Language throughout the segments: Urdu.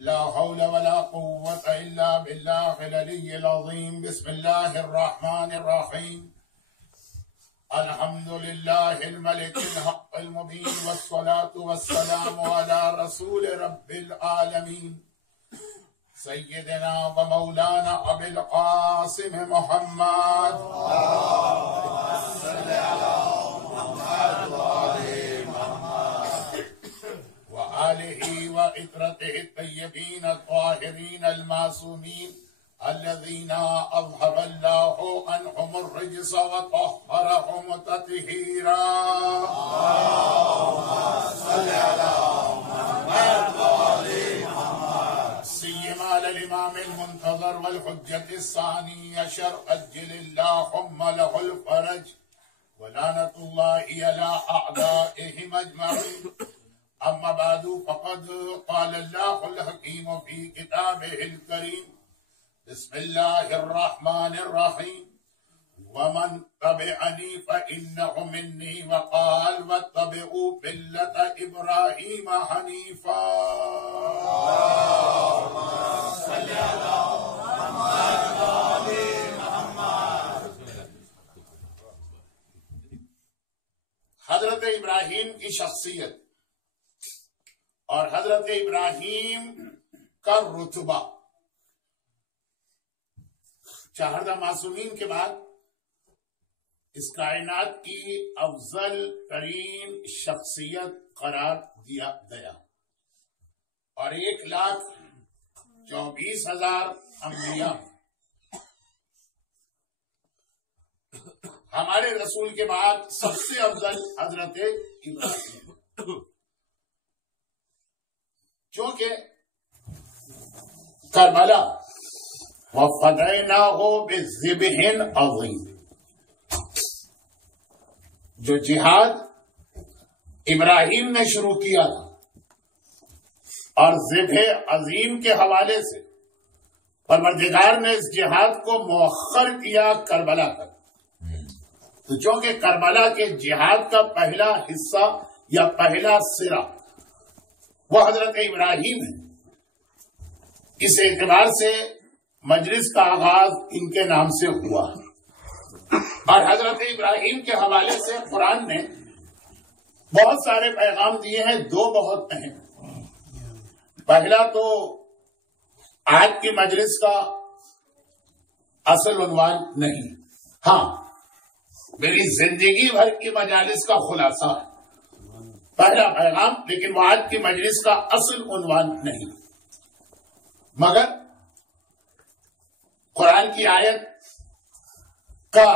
لا حول ولا قوة إلا بالله العلي العظيم. بسم الله الرحمن الرحيم. الحمد لله الملك الحق المبين، والصلاة والسلام على رسول رب العالمين سيدنا ومولانا أبي القاسم محمد. صل على محمد وآل محمد وآله وإطرته الطيبين الطاهرين المعصومين الذين أذهب الله عنهم الرجس وطهرهم تطهيرا. اللهم صل على محمد وآل محمد. سيما للإمام المنتظر والحجة الثاني يشر أجل اللهم له الفرج، ولعنة الله على أعدائهم أجمعين. أما بعد، فقد قال الله الحكيم في كتابه الكريم: بسم الله الرحمن الرحيم. ومن تبعني فإنه مني، وقال واتبعوا ملة إبراهيم حنيفا. اللهم صل على محمد وآل محمد. حضرت ابراہیم کی شخصیت اور حضرت ابراہیم کا رتبہ، چہاردہ معصومین کے بعد اس کائنات کی افضل ترین شخصیت قرار دیا گیا، اور 1,24,000 انبیاء ہمارے رسول کے بعد سب سے افضل حضرت ابراہیم، چونکہ کربلا وَفَدَيْنَاهُ بِذِبْحٍ عَظِيمٍ، جو جہاد ابراہیم نے شروع کیا تھا اور ذبح عظیم کے حوالے سے پروردگار نے اس جہاد کو مؤخر کیا کربلا تک، تو چونکہ کربلا کے جہاد کا پہلا حصہ یا پہلا سرا وہ حضرت ابراہیم ہے، اس اعتبار سے مجلس کا آغاز ان کے نام سے ہوا، اور حضرت ابراہیم کے حوالے سے قرآن نے بہت سارے پیغام دیے ہیں، دو بہت اہم۔ پہلا تو آج کی مجلس کا اصل عنوان نہیں، ہاں میری زندگی بھر کی مجالس کا خلاصہ ہے، پہلا پیغام، لیکن وہ آج کی مجلس کا اصل عنوان نہیں، مگر قرآن کی آیت کا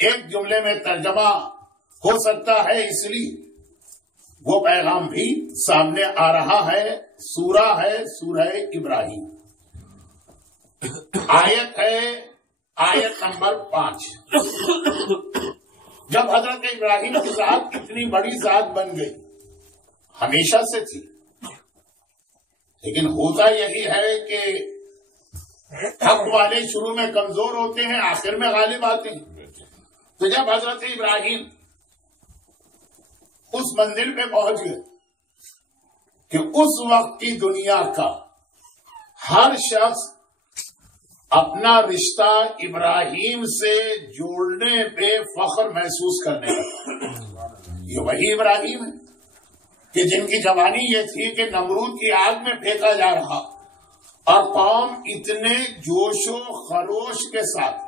ایک جملے میں ترجمہ ہو سکتا ہے، اس لیے وہ پیغام بھی سامنے آ رہا ہے۔ سورہ ہے سورہ ابراہیم، آیت ہے آیت نمبر 5۔ جب حضرت ابراہیم کی ذات اتنی بڑی ذات بن گئی، ہمیشہ سے تھی، لیکن ہوتا یہی ہے کہ حق والے شروع میں کمزور ہوتے ہیں، آخر میں غالب آتے ہیں۔ تو جب حضرت ابراہیم اس منزل پہ پہنچ گئے کہ اس وقت کی دنیا کا ہر شخص اپنا رشتہ ابراہیم سے جوڑنے پہ فخر محسوس کرنے لگا، یہ وہی ابراہیم ہے کہ جن کی جوانی یہ تھی کہ نمرود کی آگ میں پھینکا جا رہا، اور قوم اتنے جوش و خروش کے ساتھ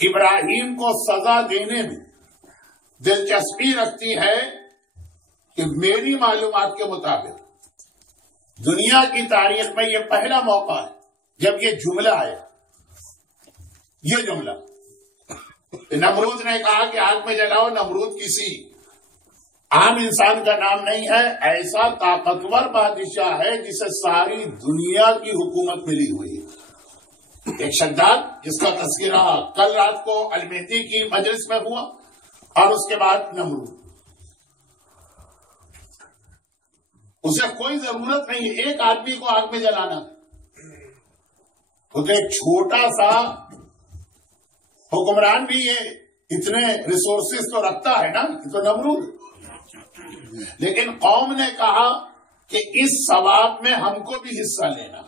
ابراہیم کو سزا دینے میں دلچسپی رکھتی ہے کہ میری معلومات کے مطابق دنیا کی تاریخ میں یہ پہلا موقع ہے جب یہ جملہ آیا، یہ جملہ نمرود نے کہا کہ آگ میں جلاؤ۔ نمرود کسی عام انسان کا نام نہیں ہے، ایسا طاقتور بادشاہ ہے جسے ساری دنیا کی حکومت ملی ہوئی ہے۔ ایک شداد جس کا تذکرہ کل رات کو المہدی کی مجلس میں ہوا، اور اس کے بعد نمرود، اسے کوئی ضرورت نہیں ہے ایک آدمی کو آگ میں جلانا، وہ تو ایک چھوٹا سا حکمران بھی یہ اتنے ریسورسز تو رکھتا ہے نا، تو نمرود۔ لیکن قوم نے کہا کہ اس ثواب میں ہم کو بھی حصہ لینا.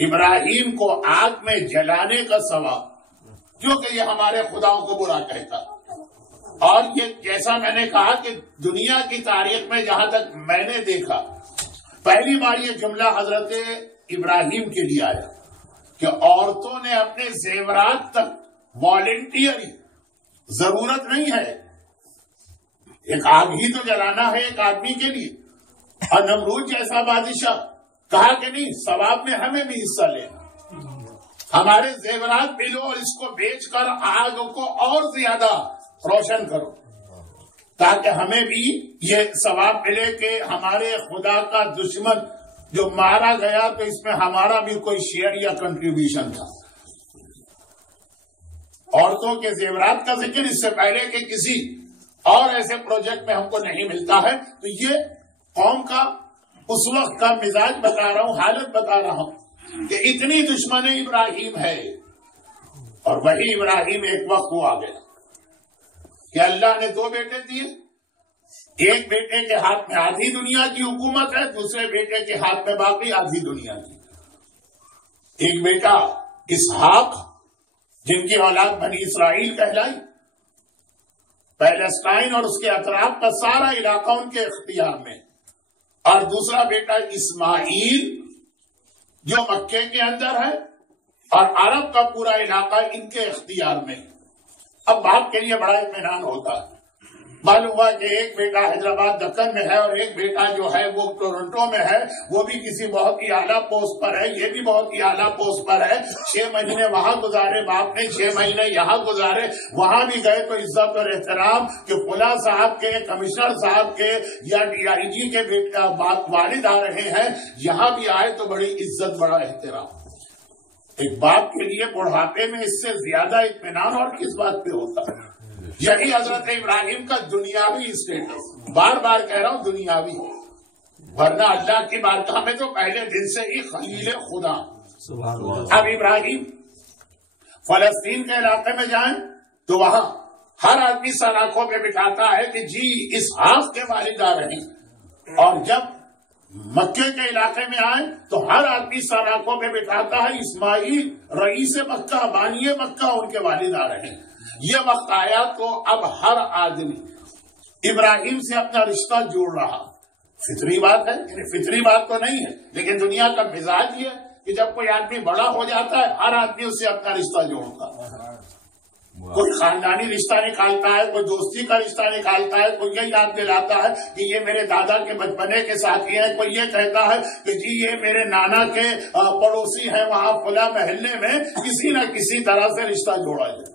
ابراہیم کو آگ میں جلانے کا ثواب، کیونکہ یہ ہمارے خداؤں کو برا کہتا. اور یہ جیسا میں نے کہا کہ دنیا کی تاریخ میں جہاں تک میں نے دیکھا، پہلی بار یہ جملہ حضرت ابراہیم کے لیے آیا کہ عورتوں نے اپنے زیورات تک والنٹیئری، ضرورت نہیں ہے، ایک آگ ہی تو جلانا ہے ایک آدمی کے لیے. اور نمرود جیسا بادشاہ کہا کہ نہیں، ثواب میں ہمیں بھی حصہ لینا، ہمارے زیورات بھی لو اور اس کو بیچ کر آگ کو اور زیادہ روشن کرو، تاکہ ہمیں بھی یہ ثواب ملے کہ ہمارے خدا کا دشمن جو مارا گیا تو اس میں ہمارا بھی کوئی شیئر یا کنٹریبیوشن تھا. عورتوں کے زیورات کا ذکر اس سے پہلے کہ کسی اور ایسے پروجیکٹ میں ہم کو نہیں ملتا ہے. تو یہ قوم کا اس وقت کا مزاج بتا رہا ہوں، حالت بتا رہا ہوں کہ اتنی دشمن ابراہیم ہے. اور وہی ابراہیم ایک وقت وہ آ گیا کہ اللہ نے 2 بیٹے دیے، ایک بیٹے کے ہاتھ میں آدھی دنیا کی حکومت ہے، دوسرے بیٹے کے ہاتھ میں باقی آدھی دنیا کی. ایک بیٹا اسحاق جن کی اولاد بنی اسرائیل کہلائی، پیلسٹائن اور اس کے اطراف کا سارا علاقہ ان کے اختیار میں، اور دوسرا بیٹا اسماعیل جو مکے کے اندر ہے اور عرب کا پورا علاقہ ان کے اختیار میں. اب باپ کے لیے بڑا اطمینان ہوتا ہے. معلوم ہوا کہ ایک بیٹا حیدرآباد دکن میں ہے اور ایک بیٹا جو ہے وہ ٹورنٹو میں ہے، وہ بھی کسی بہت ہی اعلیٰ پوسٹ پر ہے، یہ بھی بہت ہی اعلیٰ پوسٹ پر ہے. 6 مہینے وہاں گزارے باپ نے، 6 مہینے یہاں گزارے. وہاں بھی گئے تو عزت اور احترام کہ فلاں صاحب کے، کمشنر صاحب کے یا DIG کے والد آ رہے ہیں. یہاں بھی آئے تو بڑی عزت، بڑا احترام. ایک باپ کے لیے بڑھاپے میں اس سے زیادہ اطمینان اور کس بات پہ ہوتا ہے؟ یہی حضرت ابراہیم کا دنیاوی اسٹیٹس، بار بار کہہ رہا ہوں دنیاوی، ورنہ اللہ کی بارگاہ میں تو پہلے دن سے ہی خلیل خدا. اب ابراہیم فلسطین کے علاقے میں جائیں تو وہاں ہر آدمی سلاخوں پہ بٹھاتا ہے کہ جی اسحاق کے والد آ رہے ہیں، اور جب مکے کے علاقے میں آئے تو ہر آدمی سلاخوں پہ بٹھاتا ہے اسماعیل رئیس مکہ، بانی مکہ، ان کے والد آ رہے ہیں. یہ وقت آیا تو اب ہر آدمی ابراہیم سے اپنا رشتہ جوڑ رہا. فطری بات ہے، یعنی فطری بات تو نہیں ہے، لیکن دنیا کا مزاج یہ ہے کہ جب کوئی آدمی بڑا ہو جاتا ہے ہر آدمی اس سے اپنا رشتہ جوڑتا ہے. کوئی خاندانی رشتہ نکالتا ہے، کوئی دوستی کا رشتہ نکالتا ہے، کوئی یہ یاد دلاتا ہے کہ یہ میرے دادا کے بچپنے کے ساتھی ہیں، کوئی یہ کہتا ہے کہ جی یہ میرے نانا کے پڑوسی ہیں وہاں فلاں محلے میں، کسی نہ کسی طرح سے رشتہ جوڑا جائے.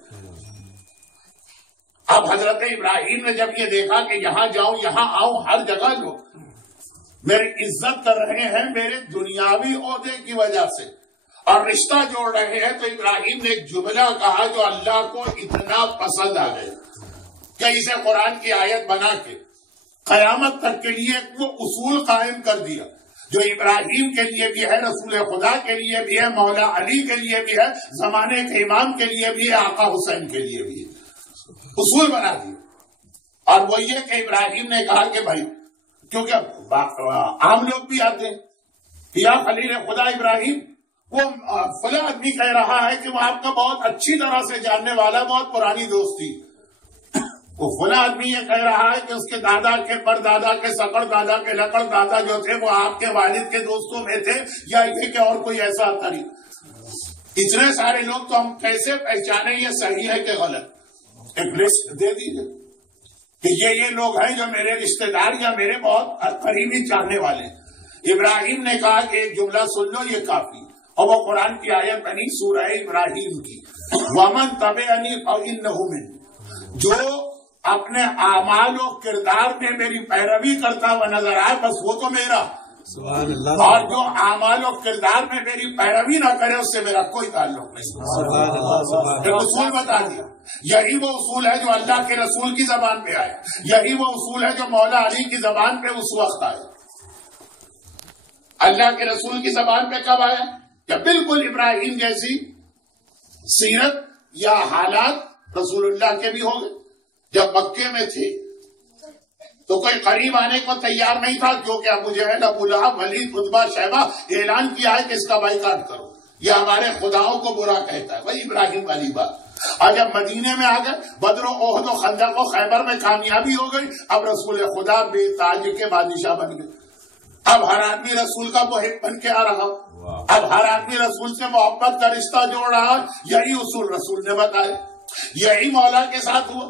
اب حضرت ابراہیم نے جب یہ دیکھا کہ یہاں جاؤں یہاں آؤں، ہر جگہ لوگ میری عزت کر رہے ہیں میرے دنیاوی عہدے کی وجہ سے اور رشتہ جوڑ رہے ہیں، تو ابراہیم نے ایک جملہ کہا جو اللہ کو اتنا پسند آ گیا کہ اسے قرآن کی آیت بنا کے قیامت تک کے لیے وہ اصول قائم کر دیا جو ابراہیم کے لیے بھی ہے، رسول خدا کے لیے بھی ہے، مولا علی کے لیے بھی ہے، زمانے کے امام کے لیے بھی ہے، آقا حسین کے لیے بھی ہے. اصول بنا دیا. اور وہ یہ کہ ابراہیم نے کہا کہ بھائی، کیونکہ عام لوگ بھی آتے ہیں، یا خلیل خدا ابراہیم، وہ فلاں آدمی کہہ رہا ہے کہ وہ آپ کا بہت اچھی طرح سے جاننے والا، بہت پرانی دوستی. وہ فلاں آدمی یہ کہہ رہا ہے کہ اس کے دادا کے پردادا کے سکڑ دادا کے لکڑ دادا جو تھے وہ آپ کے والد کے دوستوں میں تھے، یا یہ کہ اور کوئی ایسا طریقہ. اتنے سارے لوگ تو ہم کیسے پہچانے یہ صحیح ہے کہ غلط؟ ایک لسٹ دے دیجیے کہ یہ لوگ ہیں جو میرے رشتہ دار یا میرے بہت قریبی چاہنے والے. ابراہیم نے کہا کہ ایک جملہ سن لو یہ کافی، اور وہ قرآن کی آیت بنی سورہ ابراہیم کی، وَمَن تَبِعَنِي فَإِنَّهُ مِنِّي، جو اپنے اعمال و کردار میں میری پیروی کرتا ہوا نظر آئے بس وہ تو میرا، اور جو اعمال و کردار میں میری پیروی نہ کرے اس سے میرا کوئی تعلق نہیں. ایک اصول بتا دیا. یہی وہ اصول ہے جو اللہ کے رسول کی زبان پہ آیا، یہی وہ اصول ہے جو مولا علی کی زبان پہ اس وقت آیا. اللہ کے رسول کی زبان پہ کب آیا؟ کہ بالکل ابراہیم جیسی سیرت یا حالات رسول اللہ کے بھی ہو گئے. جب مکے میں تھے تو کوئی قریب آنے کو تیار نہیں تھا، کیونکہ ابو جہل، ابو لہب، ولید، عتبہ، شیبہ اعلان کیا ہے کہ اس کا بائیکاٹ کرو، یہ ہمارے خداؤں کو برا کہتا ہے۔ وہی ابراہیم والی بات۔ اور جب مدینے میں آ گئے، بدر و احد و خندق و خیبر میں کامیابی ہو گئی، اب رسول خدا بے تاج کے بادشاہ بن گئے۔ اب ہر آدمی رسول کا محب بن کے آ رہا، اب ہر آدمی رسول سے محبت کا رشتہ جوڑ رہا۔ یہی اصول رسول نے بتائے، یہی مولا کے ساتھ ہوا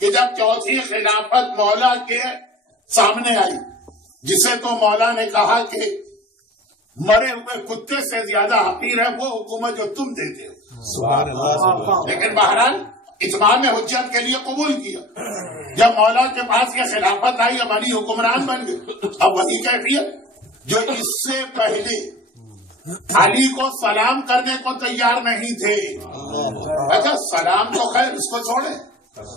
کہ جب چوتھی خلافت مولا کے سامنے آئی، جسے تو مولا نے کہا کہ مرے ہوئے کتے سے زیادہ حقیر ہے وہ حکومت جو تم دیتے ہو، لیکن بہرحال اتمام حجت کے لیے قبول کیا۔ جب مولا کے پاس یہ خلافت آئی، اب علی حکمران بن گئے۔ اب وہی کیفیت جو اس سے پہلے علی کو سلام کرنے کو تیار نہیں تھے۔ اچھا سلام تو خیر اس کو چھوڑے،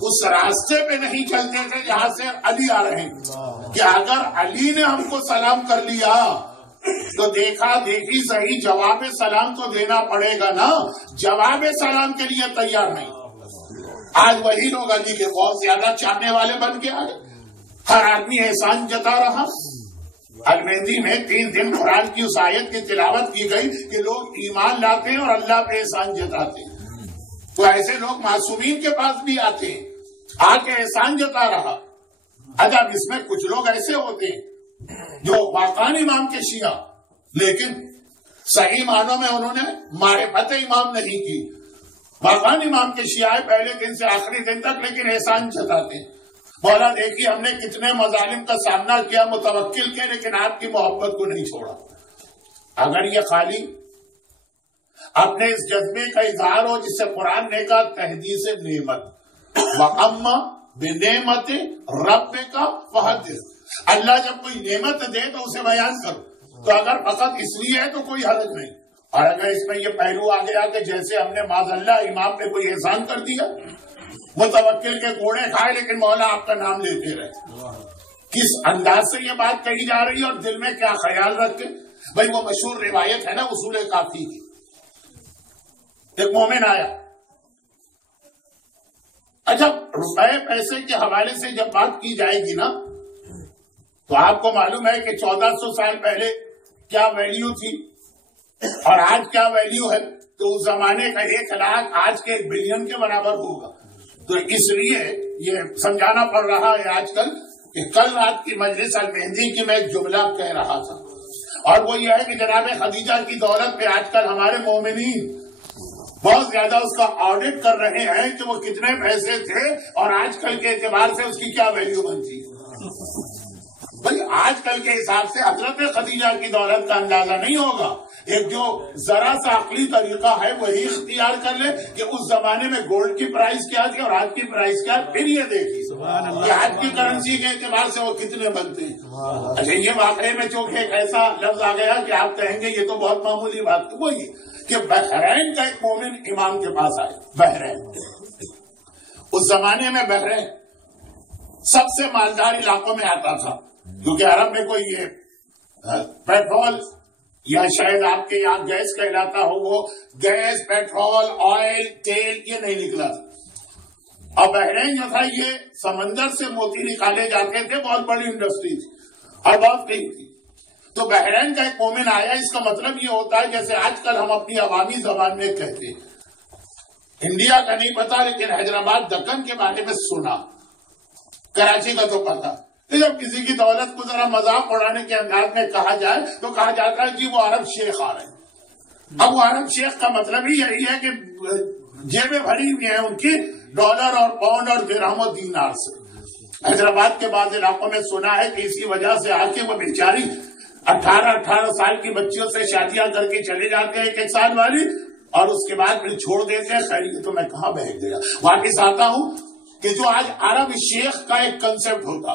اس راستے پہ نہیں چلتے تھے جہاں سے علی آ رہے ہیں، کہ اگر علی نے ہم کو سلام کر لیا تو دیکھا دیکھی صحیح جواب سلام تو دینا پڑے گا نا، جواب سلام کے لیے تیار نہیں۔ آج وہی لوگ علی کے بہت زیادہ چاہنے والے بن کے آئے، ہر آدمی احسان جتا رہا۔ المہدی میں 3 دن قرآن کی اس آیت کی تلاوت کی گئی کہ لوگ ایمان لاتے ہیں اور اللہ پہ احسان جتاتے ہیں، تو ایسے لوگ معصومین کے پاس بھی آتے ہیں، آ کے احسان جتا رہا۔ اچھا اس میں کچھ لوگ ایسے ہوتے ہیں جو واقعان امام کے شیعہ، لیکن صحیح معنوں میں انہوں نے معرفت امام نہیں کی، واقعان امام کے شیعہ پہلے دن سے آخری دن تک، لیکن احسان جتاتے ہیں۔ مولا دیکھیے ہم نے کتنے مظالم کا سامنا کیا متوکل کے، لیکن آپ کی محبت کو نہیں چھوڑا۔ اگر یہ خالی اپنے اس جذبے کا اظہار ہو جس سے قرآن نے کہا تحدیث نعمت وَأَمَّا بِنِعْمَتِ رَبِّكَ فَحَدِّثْ، اللہ جب کوئی نعمت دے تو اسے بیان کرو، تو اگر فقط اس لیے ہے تو کوئی حرج نہیں۔ اور اگر اس میں یہ پہلو آ گیا کہ جیسے ہم نے معاذ اللہ امام نے کوئی احسان کر دیا، متوکل کے کوڑے کھائے لیکن مولا آپ کا نام لیتے رہے، کس انداز سے یہ بات کہی جا رہی ہے اور دل میں کیا خیال رکھتے؟ بھائی وہ مشہور روایت ہے نا اصول کافی کی، ایک مومن آیا، اچھا روپے پیسے کے حوالے سے جب بات کی جائے گی نا تو آپ کو معلوم ہے کہ 1400 سال پہلے کیا ویلیو تھی اور آج کیا ویلیو ہے، تو اس زمانے کا 1 لاکھ آج کے 1 بلین کے برابر ہوگا۔ تو اس لیے یہ سمجھانا پڑ رہا ہے آج کل کہ کل رات کی مجلس المہدی کی میں ایک جملہ کہہ رہا تھا، اور وہ یہ ہے کہ جناب خدیجہ کی دولت پہ آج کل ہمارے مومنین بہت زیادہ اس کا آڈٹ کر رہے ہیں کہ وہ کتنے پیسے تھے اور آج کل کے اعتبار سے اس کی کیا ویلیو بنتی ہے۔ بھائی آج کل کے حساب سے حضرت خدیجہ کی دولت کا اندازہ نہیں ہوگا، ایک جو ذرا سا عقلی طریقہ ہے وہی اختیار کر لے کہ اس زمانے میں گولڈ کی پرائز کیا تھی اور آج کی پرائز کیا، پھر یہ دیکھیے کہ آج کی کرنسی کے اعتبار سے وہ کتنے بنتے ہیں۔ اچھا یہ واقعے میں چونکہ ایک ایسا لفظ آ گیا کہ آپ کہیں گے یہ تو بہت معمولی بات، وہی کہ بحرین کا ایک مومن امام کے پاس آئے۔ بحرین اس زمانے میں بحرین سب سے مالدار علاقوں میں آتا تھا، کیونکہ عرب میں کوئی یہ پیٹرول یا شاید آپ کے یہاں گیس کا علاقہ ہو، وہ گیس، پیٹرول، آئل، تیل یہ نہیں نکلا تھا۔ اور بحرین جو تھا یہ سمندر سے موتی نکالے جاتے تھے، بہت بڑی انڈسٹری تھی اور بہت قیمتی تھی۔ تو بحرین کا ایک مومن آیا، اس کا مطلب یہ ہوتا ہے جیسے آج کل ہم اپنی عوامی زبان میں کہتے ہیں، انڈیا کا نہیں پتا لیکن حیدرآباد دکن کے بارے میں سنا، کراچی کا تو پتا۔ جب کسی کی دولت کو ذرا مذاق اڑانے کے انداز میں کہا جائے تو کہا جاتا ہے جی وہ عرب شیخ آ رہے ہیں۔ اب وہ عرب شیخ کا مطلب ہی یہی ہے کہ جیبیں بھری ہوئی ہیں ان کی ڈالر اور پاؤنڈ اور درہم و دینار سے۔ حیدرآباد کے بعض علاقوں میں سنا ہے کہ اسی وجہ سے آ کے وہ بیچاری 18 سال کی بچیوں سے شادیاں کر کے چلے جاتے ہیں 1 سال والی، اور اس کے بعد پھر چھوڑ دیتے ہیں۔ خیر یہ تو میں کہاں بہک گیا، واپس آتا ہوں کہ جو آج عرب شیخ کا ایک کنسپٹ ہوتا،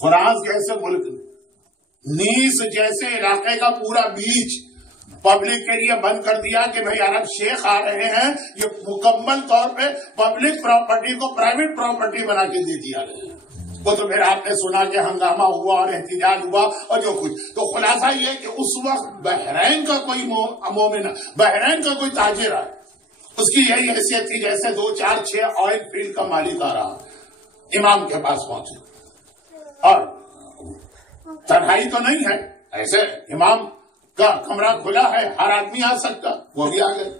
فرانس جیسے ملک نیس جیسے علاقے کا پورا بیچ پبلک کے لیے بند کر دیا کہ بھئی عرب شیخ آ رہے ہیں، یہ مکمل طور پہ پبلک پراپرٹی کو پرائیویٹ پراپرٹی بنا کے دے دیا گیا۔ وہ تو پھر آپ نے سنا کہ ہنگامہ ہوا اور احتجاج ہوا اور جو کچھ، تو خلاصہ یہ کہ اس وقت بحرین کا کوئی مومن، بحرین کا کوئی تاجر ہے، اس کی یہی حیثیت تھی جیسے 2 4 6 آئل فیلڈ کا مالک آ رہا، امام کے پاس پہنچے اور تنہائی تو نہیں ہے، ایسے امام کا کمرہ کھلا ہے، ہر آدمی آ سکتا، وہ بھی آ گئے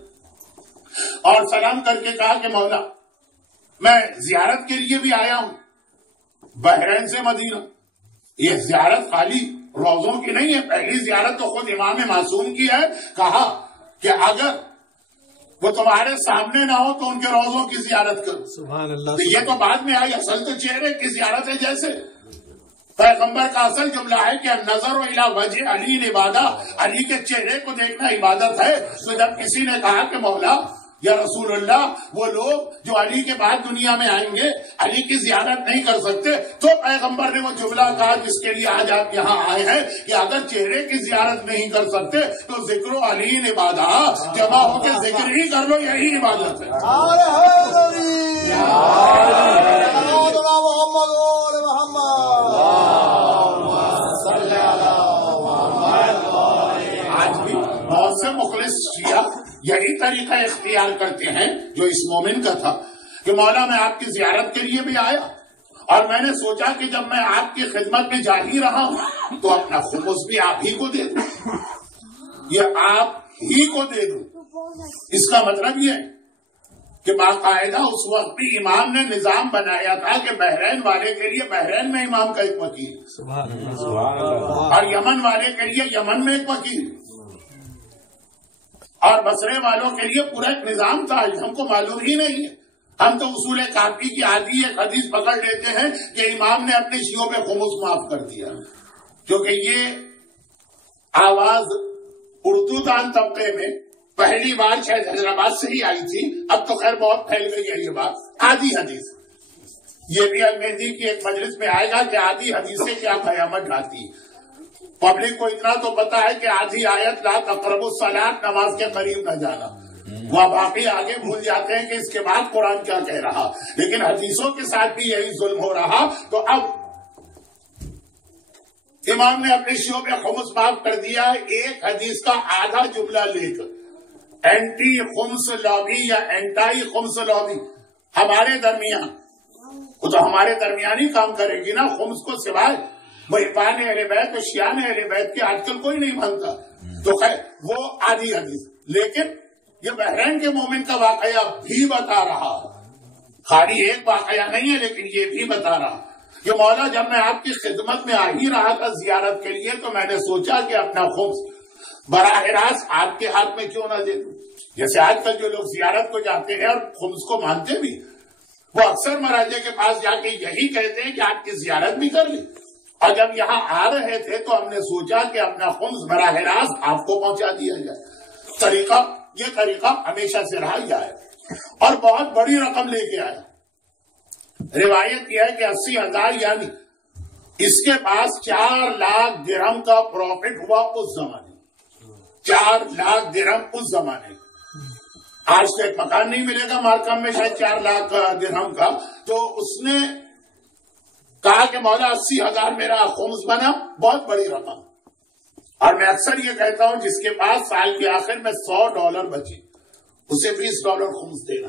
اور سلام کر کے کہا کہ مولا میں زیارت کے لیے بھی آیا ہوں بحرین سے مدینہ. یہ زیارت خالی روزوں کی نہیں ہے، پہلی زیارت تو خود امام معصوم کی ہے. کہا کہ اگر وہ تمہارے سامنے نہ ہو تو ان کے روزوں کی زیارت کرو. سبحان اللہ. تو یہ تو بعد میں آئی، اصل تو چہرے کی زیارت ہے. جیسے پیغمبر کا اصل جملہ ہے کہ نظر الی وجہ علی عبادت، علی کے چہرے کو دیکھنا عبادت ہے. تو جب کسی نے کہا کہ مولا یا رسول اللہ وہ لوگ جو علی کے بعد دنیا میں آئیں گے علی کی زیارت نہیں کر سکتے، تو پیغمبر نے وہ جملہ کہا جس کے لیے آج آپ یہاں آئے ہیں کہ اگر چہرے کی زیارت نہیں کر سکتے تو ذکر و علی عبادت، جمع ہو کے ذکر ہی کر لو، یہی عبادت ہے. آج بھی بہت سے مخلص شیعہ یہی طریقہ اختیار کرتے ہیں جو اس مومن کا تھا کہ مولا میں آپ کی زیارت کے لیے بھی آیا اور میں نے سوچا کہ جب میں آپ کی خدمت میں جا ہی رہا ہوں تو اپنا خمس بھی آپ ہی کو دے دوں، یہ آپ ہی کو دے دوں. اس کا مطلب یہ ہے کہ باقاعدہ اس وقت بھی امام نے نظام بنایا تھا کہ بحرین والے کے لیے بحرین میں امام کا ایک وکیل اور یمن والے کے لیے یمن میں ایک وکیل اور بصرے والوں کے لیے پورا ایک نظام تھا. ہم کو معلوم ہی نہیں ہے، ہم تو اصول کافی کی آدھی ایک حدیث پکڑ لیتے ہیں کہ امام نے اپنے شیعوں پہ خمس معاف کر دیا، کیونکہ یہ آواز اردو دان طبقے میں پہلی بار شاید حیدرآباد سے ہی آئی تھی. اب تو خیر بہت پھیل گئی ہے یہ بات. آدھی حدیث یہ بھی المہدی کی ایک مجلس میں آئے گا کہ آدھی حدیث سے کیا قیامت ڈھاتی. پبلک کو اتنا تو پتا ہے کہ آدھی آیت لا تقربوا الصلاۃ، نماز کے قریب نہ جانا، وہ باقی آگے بھول جاتے ہیں کہ اس کے بعد قرآن کیا کہہ رہا. لیکن حدیثوں کے ساتھ بھی یہی ظلم ہو رہا. تو اب امام نے اپنے شیعوں پہ خمس معاف کر دیا. ایک حدیث کا آدھا جملہ لے کر اینٹی خمس لابی یا اینٹائی خمس لابی ہمارے درمیان، وہ تو ہمارے درمیان ہی کام کرے گی نا. خمس کو سوائے بہبان اہل بیت اور شیعان اہل بیت کے آج کل کوئی نہیں مانتا. تو خیر وہ آدھی حدیث، لیکن یہ بحرین کے مومن کا واقعہ بھی بتا رہا، خالی ایک واقعہ نہیں ہے لیکن یہ بھی بتا رہا کہ مولا جب میں آپ کی خدمت میں آ ہی رہا تھا زیارت کے لیے تو میں نے سوچا کہ اپنا خمس براہ راست آپ کے ہاتھ میں کیوں نہ دے دوں. جیسے آج کل جو لوگ زیارت کو جاتے ہیں اور خمس کو مانتے بھی، وہ اکثر مراجع کے پاس جا کے یہی کہتے ہیں کہ آپ کی زیارت بھی کر لی. اور جب یہاں آ رہے تھے تو ہم نے سوچا کہ اپنا خمس براہ راست آپ کو پہنچا دیا جائے. یہ طریقہ ہمیشہ سے رہا ہی ہے اور بہت بڑی رقم لے کے آیا. روایت یہ ہے کہ 80,000 یعنی اس کے پاس 4 لاکھ درہم کا پروفٹ ہوا اس زمانے. 4 لاکھ درہم اس زمانے. آج تو ایک مکان نہیں ملے گا مارکم میں شاید 4 لاکھ درہم کا. تو اس نے کہا کہ مولا 80,000 میرا خمس بنا، بہت بڑی رقم. اور میں اکثر یہ کہتا ہوں جس کے پاس سال کے آخر میں $100 بچے اسے $20 خمس دینا،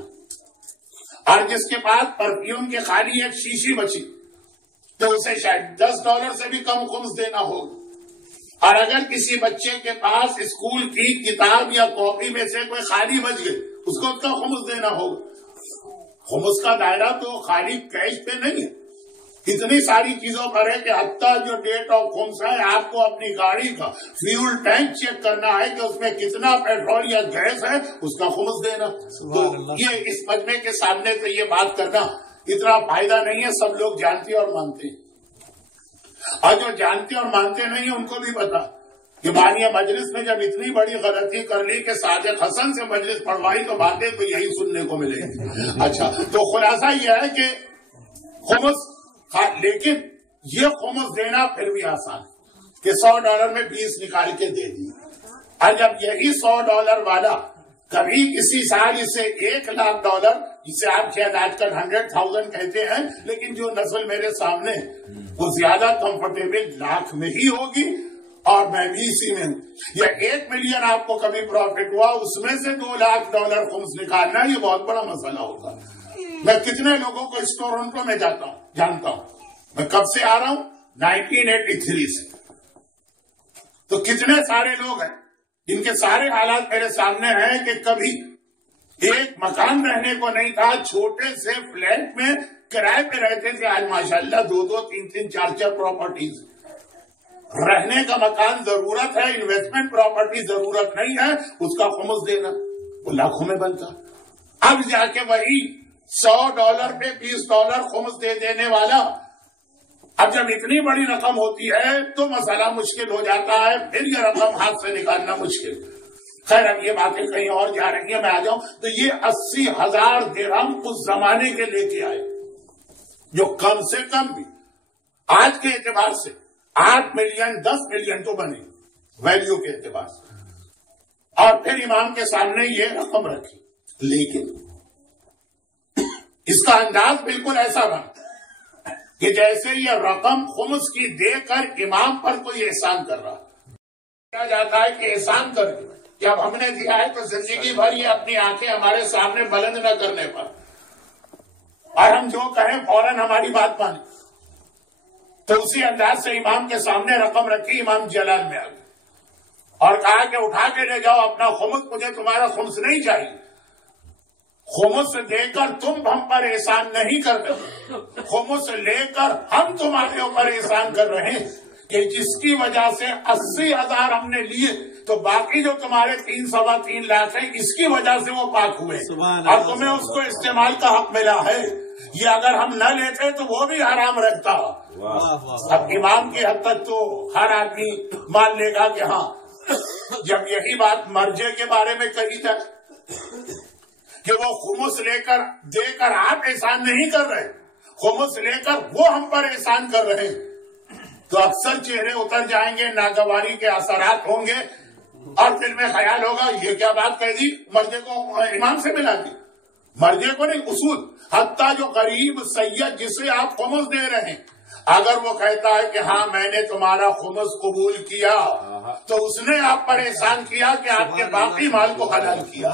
اور جس کے پاس پرفیوم کے خالی ایک شیشی بچی تو اسے شاید $10 سے بھی کم خمس دینا ہوگا. اور اگر کسی بچے کے پاس اسکول کی کتاب یا کاپی میں سے کوئی خالی بچ گئی اس کو کا خمس دینا ہوگا. خمس کا دائرہ تو خالی کیش پہ نہیں ہے، اتنی ساری چیزوں پر ہے کہ حتیٰ جو ڈیٹ آف خمس ہے آپ کو اپنی گاڑی کا فیول ٹینک چیک کرنا ہے کہ اس میں کتنا پیٹرول یا گیس ہے، اس کا خمس دینا. تو یہ اس مجمع کے سامنے سے یہ بات کرنا اتنا فائدہ نہیں ہے. سب لوگ جانتے اور مانتے ہیں، اور جو جانتے اور مانتے نہیں ہیں ان کو بھی پتا کہ بانیہ مجلس میں جب اتنی بڑی غلطی کر لی کہ صادق حسن سے مجلس پڑھوائی تو باتیں تو یہی سننے کو ملے گی. اچھا، تو خلاصہ یہ ہے کہ خمس، لیکن یہ خمس دینا پھر بھی آسان ہے کہ $100 میں 20 نکال کے دے دی. اور جب یہی $100 والا کبھی کسی سال اسے $1,00,000 جسے آپ شاید آج کل 100,000 کہتے ہیں، لیکن جو نسل میرے سامنے وہ زیادہ کمفرٹیبل لاکھ میں ہی ہوگی اور میں بھی اسی میں ہوں. یا 1 ملین آپ کو کبھی پروفٹ ہوا اس میں سے $2,00,000 خمس نکالنا یہ بہت بڑا مسئلہ ہوگا. میں کتنے لوگوں کو اس ٹورنٹو میں جاتا ہوں جانتا ہوں. میں کب سے آ رہا ہوں؟ 1983 سے. تو کتنے سارے لوگ ہیں جن کے سارے حالات میرے سامنے ہیں کہ کبھی ایک مکان رہنے کو نہیں تھا, چھوٹے سے فلیٹ میں کرائے پہ رہتے تھے. آج ماشاءاللہ 2 3 4 پراپرٹیز. رہنے کا مکان ضرورت ہے, انویسٹمنٹ پراپرٹی ضرورت نہیں ہے. اس کا خمس دینا وہ لاکھوں میں بنتا. اب جا کے وہی $100 پہ $20 خمس دے دینے والا, اب جب اتنی بڑی رقم ہوتی ہے تو مسئلہ مشکل ہو جاتا ہے, پھر یہ رقم ہاتھ سے نکالنا مشکل. خیر اب یہ باتیں کہیں اور جا رہی ہیں, میں آ جاؤں تو یہ 80,000 درہم اس زمانے کے لے کے آئے, جو کم سے کم بھی آج کے اعتبار سے 8 ملین 10 ملین تو بنے ویلیو کے اعتبار سے. اور پھر امام کے سامنے یہ رقم رکھی, لیکن اس کا انداز بالکل ایسا بنا کہ جیسے یہ رقم خمس کی دے کر امام پر کوئی احسان کر رہا. کیا جاتا ہے کہ احسان کر کے جب ہم نے دیا ہے تو زندگی بھر یہ اپنی آنکھیں ہمارے سامنے بلند نہ کرنے پر, اور ہم جو کہیں فوراً ہماری بات مانیں. تو اسی انداز سے امام کے سامنے رقم رکھی. امام جلال میں آ گئے اور کہا کہ اٹھا کے لے جاؤ اپنا خمس, مجھے تمہارا خمس نہیں چاہیے. خمس دے کر تم ہم پر احسان نہیں کر رہے, خمس لے کر ہم تمہارے اوپر احسان کر رہے ہیں کہ جس کی وجہ سے 80,000 ہم نے لیے تو باقی جو تمہارے 3 سوا 3 لاکھ ہیں اس کی وجہ سے وہ پاک ہوئے اور تمہیں اس کو استعمال کا حق ملا ہے. یہ اگر ہم نہ لیتے تو وہ بھی حرام رکھتا. اب امام کی حد تک تو ہر آدمی مان لے گا کہ ہاں, جب یہی بات مرجے کے بارے میں کہی جائے کہ وہ خمس لے کر دے کر آپ احسان نہیں کر رہے, خمس لے کر وہ ہم پر احسان کر رہے ہیں, تو اکثر چہرے اتر جائیں گے, ناگواری کے اثرات ہوں گے, اور دل میں خیال ہوگا یہ کیا بات کہہ دی, مرجے کو امام سے ملا دی. مرجے کو نہیں, اصول. حتیٰ جو غریب سید جسے آپ خمس دے رہے ہیں, اگر وہ کہتا ہے کہ ہاں میں نے تمہارا خمس قبول کیا تو اس نے آپ پر احسان کیا کہ آپ کے باقی مال کو حلال کیا.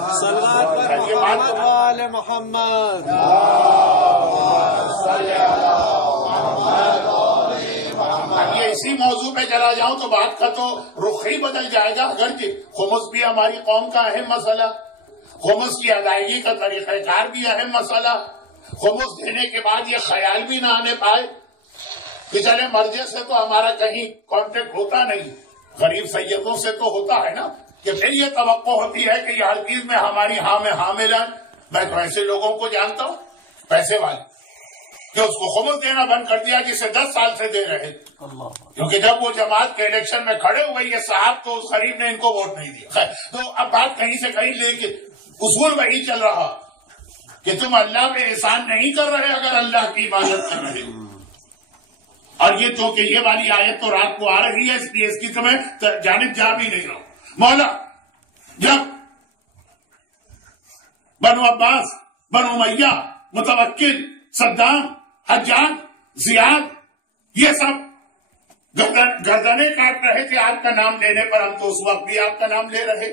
یہ بات محمد یہ اسی موضوع پہ چلا جاؤں تو بات کا تو رخ ہی بدل جائے گا. اگرچہ خمس بھی ہماری قوم کا اہم مسئلہ, خمس کی ادائیگی کا طریقہ کار بھی اہم مسئلہ. خمس دینے کے بعد یہ خیال بھی نہ آنے پائے کہ چلے مرجے سے تو ہمارا کہیں کانٹیکٹ ہوتا نہیں, غریب سیدوں سے تو ہوتا ہے نا, کہ پھر یہ توقع ہوتی ہے کہ یہ ہر چیز میں ہماری ہاں میں ہاں ملان. میں تو ایسے لوگوں کو جانتا ہوں پیسے والے کہ اس کو خمس دینا بند کر دیا جسے 10 سال سے دے رہے, کیونکہ جب وہ جماعت کے الیکشن میں کھڑے ہوئے یہ صاحب تو اس غریب نے ان کو ووٹ نہیں دیا. تو اب بات کہیں سے کہیں لے کے اصول وہی چل رہا کہ تم اللہ پہ احسان نہیں کر رہے اگر اللہ کی عبادت کر رہے. اور یہ تو کہ یہ والی آیت تو رات کو آ رہی ہے, اس لیے اس کی تو میں جانب جا بھی نہیں رہا ہوں. مولا جب بنو عباس, بنو امیہ, متوکل, صدام, حجاج, زیاد, یہ سب گردنیں کاٹ رہے تھے آپ کا نام لینے پر, ہم تو اس وقت بھی آپ کا نام لے رہے,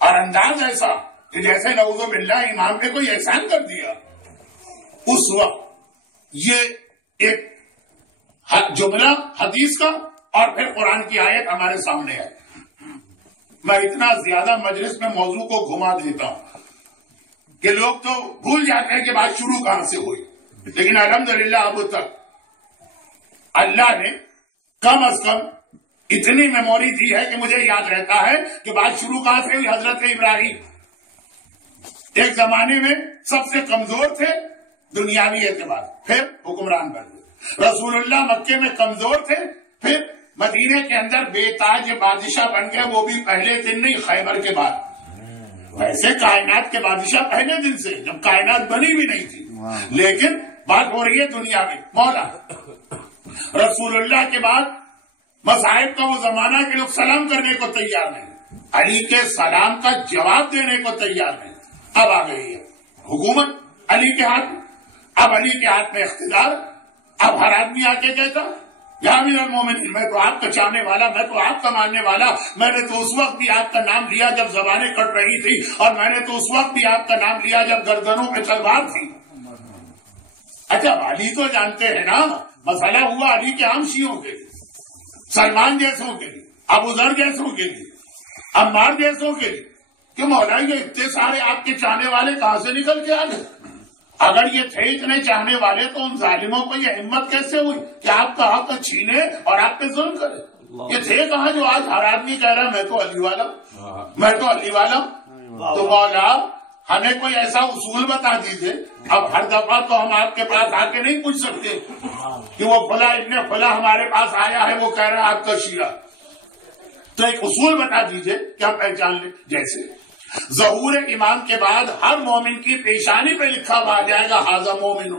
اور انداز ایسا کہ جیسے نعوذ باللہ امام نے کوئی احسان کر دیا. اس وقت یہ ایک جملہ حدیث کا اور پھر قرآن کی آیت ہمارے سامنے ہے. میں اتنا زیادہ مجلس میں موضوع کو گھما دیتا ہوں کہ لوگ تو بھول جاتے ہیں کہ بات شروع کہاں سے ہوئی, لیکن الحمدللہ اب تک اللہ نے کم از کم اتنی میموری دی ہے کہ مجھے یاد رہتا ہے کہ بات شروع کہاں سے ہوئی. حضرت ابراہیم ایک زمانے میں سب سے کمزور تھے دنیاوی اعتبار, پھر حکمران بن گئے. رسول اللہ مکے میں کمزور تھے, پھر مدینے کے اندر بے تاج بادشاہ بن گئے, وہ بھی پہلے دن نہیں, خیبر کے بعد. ویسے کائنات کے بادشاہ پہلے دن سے, جب کائنات بنی بھی نہیں تھی, لیکن بات ہو رہی ہے دنیا میں. مولا رسول اللہ کے بعد مصائب کا وہ زمانہ کہ لوگ سلام کرنے کو تیار نہیں, علی کے سلام کا جواب دینے کو تیار نہیں. اب آ گئی ہے حکومت علی کے ہاتھ میں, اب علی کے ہاتھ میں اقتدار. اب ہر آدمی آ کے کہتا یا امیر المومنین, میں تو آپ کا چاہنے والا, میں تو آپ کا ماننے والا, میں نے تو اس وقت بھی آپ کا نام لیا جب زبانیں کٹ رہی تھی, اور میں نے تو اس وقت بھی آپ کا نام لیا جب گردنوں پہ تلوار تھی. اچھا علی تو جانتے ہیں نا، مسئلہ ہوا علی کے عام شیعوں کے لیے، سلمان جیسوں کے لیے، ابو ذر جیسوں کے لیے، عمار جیسوں کے لیے، کہ مولا یہ اتنے سارے آپ کے چاہنے والے کہاں سے نکل کے آ گئے؟ اگر یہ تھے اتنے چاہنے والے تو ان ظالموں کو یہ ہمت کیسے ہوئی کہ آپ کا حق چھینے اور آپ پہ ظلم کرے؟ یہ تھے کہاں جو آج ہر آدمی کہہ رہا ہے میں تو علی والا، میں تو علی والا؟ تو مولا ہمیں کوئی ایسا اصول بتا دیجیے. اب ہر دفعہ تو ہم آپ کے پاس آ کے نہیں پوچھ سکتے کہ وہ فلاں ابن فلاں ہمارے پاس آیا ہے وہ کہہ رہا ہے آپ کا شیعہ. تو ایک اصول بتا دیجیے کہ ہم پہچان لیں. جیسے ظہور امام کے بعد ہر مومن کی پیشانی پہ لکھا ہوا آ جائے گا ھذا مومن،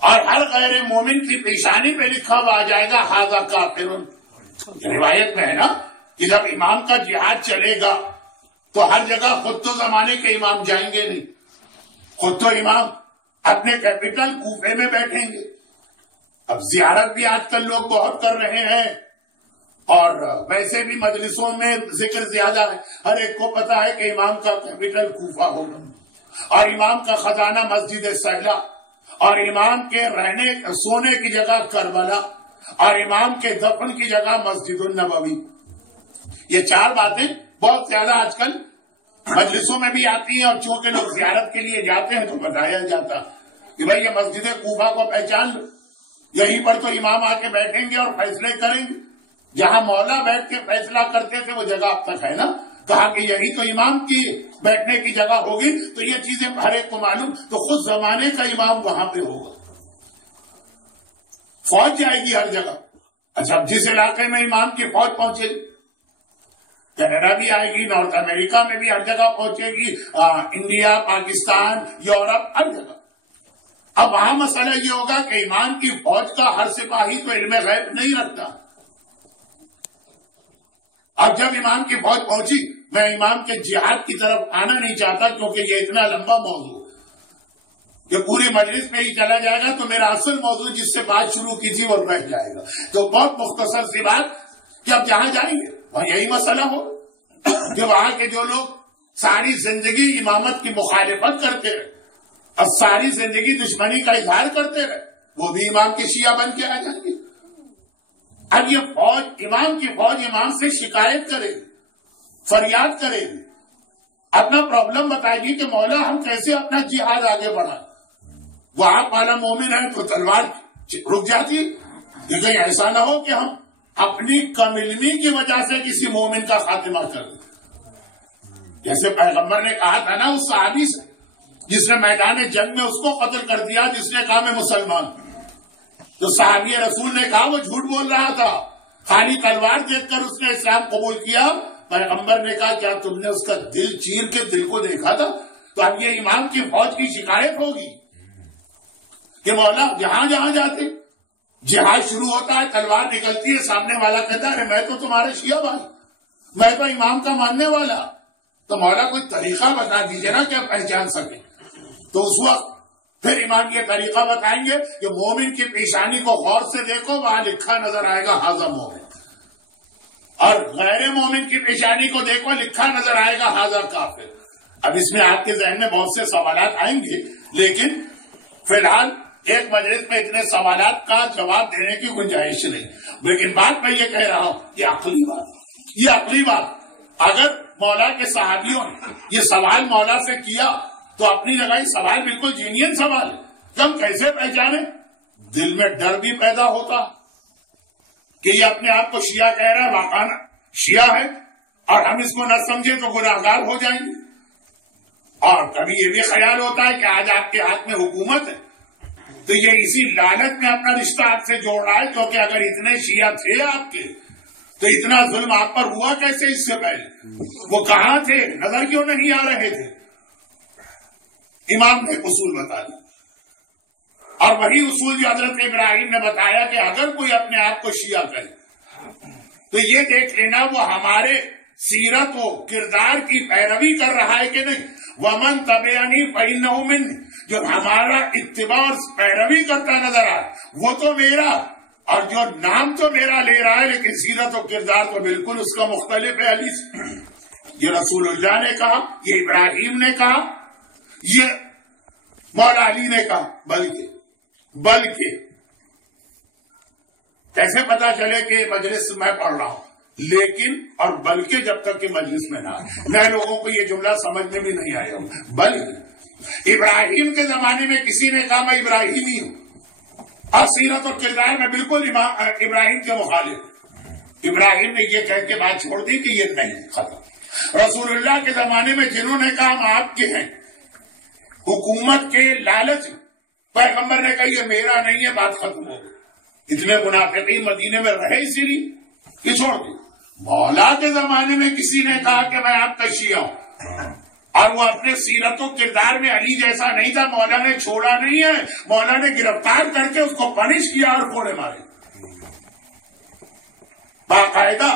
اور ہر غیر مومن کی پیشانی پہ لکھا ہوا آ جائے گا ھذا کافر. روایت میں ہے نا کہ جب امام کا جہاد چلے گا تو ہر جگہ خود تو زمانے کے امام جائیں گے نہیں، خود تو امام اپنے کیپٹل کوفے میں بیٹھیں گے. اب زیارت بھی آج کل لوگ بہت کر رہے ہیں، اور ویسے بھی مجلسوں میں ذکر زیادہ ہے. ہر ایک کو پتا ہے کہ امام کا کیپٹل کوفہ ہوگا، اور امام کا خزانہ مسجد سہلا، اور امام کے رہنے سونے کی جگہ کربلا، اور امام کے دفن کی جگہ مسجد النبوی. یہ چار باتیں بہت زیادہ آج کل مجلسوں میں بھی آتی ہیں، اور چونکہ لوگ زیارت کے لیے جاتے ہیں تو بتایا جاتا کہ بھائی یہ مسجد کوفہ کو پہچان لو، یہیں پر تو امام آ کے بیٹھیں گے اور فیصلے کریں گے. جہاں مولا بیٹھ کے فیصلہ کرتے تھے وہ جگہ اب تک ہے نا. کہا کہ یہی تو امام کی بیٹھنے کی جگہ ہوگی. تو یہ چیزیں ہر ایک کو معلوم، تو خود زمانے کا امام وہاں پہ ہوگا. فوج جائے گی ہر جگہ. اچھا جس علاقے میں امام کی فوج پہنچے گی، کینیڈا بھی آئے گی، نارتھ امریکہ میں بھی ہر جگہ پہنچے گی، انڈیا، پاکستان، یورپ، ہر جگہ. اب وہاں مسئلہ یہ ہوگا کہ امام کی فوج کا ہر سپاہی تو علم غیب نہیں رکھتا. اب جب امام کی فوج پہنچی، میں امام کے جہاد کی طرف آنا نہیں چاہتا کیونکہ یہ اتنا لمبا موضوع کہ پوری مجلس میں ہی چلا جائے گا، تو میرا اصل موضوع جس سے بات شروع کی تھی وہ رہ جائے گا. تو بہت مختصر سی بات کہ اب جہاں جائیں گے وہاں یہی مسئلہ ہو کہ وہاں کے جو لوگ ساری زندگی امامت کی مخالفت کرتے رہے اور ساری زندگی دشمنی کا اظہار کرتے رہے، وہ بھی امام کے شیعہ بن کے آ جائیں گے. اب یہ فوج، امام کی فوج امام سے شکایت کرے گی، فریاد کرے گی، اپنا پرابلم بتائے گی کہ مولا ہم کیسے اپنا جہاد آگے بڑھائیں. وہ آپ والا مومن ہے تو تلوار رک جاتی، لیکن ایسا نہ ہو کہ ہم اپنی کم علمی کی وجہ سے کسی مومن کا خاتمہ کر دیں. جیسے پیغمبر نے کہا تھا نا اس صحابی سے جس نے میدان جنگ میں اس کو قتل کر دیا جس نے کہا میں مسلمان. تو صحابی رسول نے کہا وہ جھوٹ بول رہا تھا، خالی تلوار دیکھ کر اس نے اسلام قبول کیا. پیغمبر نے کہا کیا تم نے اس کا دل چیر کے دل کو دیکھا تھا؟ تو اب یہ امام کی فوج کی شکایت ہوگی کہ مولا جہاں جہاں جاتے جہاد شروع ہوتا ہے، تلوار نکلتی ہے، سامنے والا کہتا ہے میں تو تمہارے شیعہ بھائی، میں تو امام کا ماننے والا. تو مولا کوئی طریقہ بتا دیجیے نا کہ آپ پہچان سکیں. تو اس وقت پھر امام یہ طریقہ بتائیں گے کہ مومن کی پیشانی کو غور سے دیکھو، وہاں لکھا نظر آئے گا ھذا مومن، اور غیر مومن کی پیشانی کو دیکھو، لکھا نظر آئے گا ھذا کافر. اب اس میں آپ کے ذہن میں بہت سے سوالات آئیں گے، لیکن فی الحال ایک مجلس میں اتنے سوالات کا جواب دینے کی گنجائش نہیں. لیکن بات میں یہ کہہ رہا ہوں یہ عقلی بات اگر مولا کے صحابیوں نے یہ سوال مولا سے کیا تو اپنی جگہ یہ سوال بالکل جینین سوال ہے کہ ہم کیسے پہچانے. دل میں ڈر بھی پیدا ہوتا کہ یہ اپنے آپ کو شیعہ کہہ رہا ہے، واقعا شیعہ ہے، اور ہم اس کو نہ سمجھے تو گناہگار ہو جائیں گے. اور کبھی یہ بھی خیال ہوتا ہے کہ آج آپ کے ہاتھ میں حکومت ہے تو یہ اسی لعنت میں اپنا رشتہ آپ سے جوڑ رہا ہے، کیونکہ اگر اتنے شیعہ تھے آپ کے تو اتنا ظلم آپ پر ہوا کیسے اس سے پہلے؟ وہ کہاں تھے؟ نظر کیوں نہیں آ رہے تھے؟ امام نے اصول بتا دیا، اور وہی اصول جو حضرت ابراہیم نے بتایا کہ اگر کوئی اپنے آپ کو شیعہ کرے تو یہ دیکھ لینا وہ ہمارے سیرت و کردار کی پیروی کر رہا ہے کہ نہیں. ومن تبعنی فإنہ منی، جو ہمارا اتباع اور پیروی کرتا نظر آئے وہ تو میرا، اور جو نام تو میرا لے رہا ہے لیکن سیرت و کردار تو بالکل اس کا مختلف ہے علی سے. یہ رسول اللہ نے کہا، یہ ابراہیم نے کہا، یہ مولا علی نے کہا بلکہ کیسے پتا چلے کہ مجلس میں پڑھ رہا ہوں، لیکن اور بلکہ جب تک کہ مجلس میں نہ آئے، میں لوگوں کو یہ جملہ سمجھ میں بھی نہیں آیا ہوں۔ بلکہ ابراہیم کے زمانے میں کسی نے کہا میں ابراہیمی ہوں، اور سیرت اور کردار میں بالکل ابراہیم کے مخالف، ابراہیم نے یہ کہہ کے بات چھوڑ دی کہ یہ نہیں، ختم۔ رسول اللہ کے زمانے میں جنہوں نے کہا ہم آپ کے ہیں، حکومت کے لالچ، پیغمبر نے کہا یہ میرا نہیں ہے، بات ختم ہو گئی۔ اتنے منافقین مدینے میں رہے اسی لیے کہ چھوڑ دی۔ مولا کے زمانے میں کسی نے کہا کہ میں آپ کا شیعہ ہوں، اور وہ اپنے سیرت و کردار میں علی جیسا نہیں تھا، مولا نے چھوڑا نہیں ہے، مولا نے گرفتار کر کے اس کو پنش کیا اور کوڑے مارے باقاعدہ۔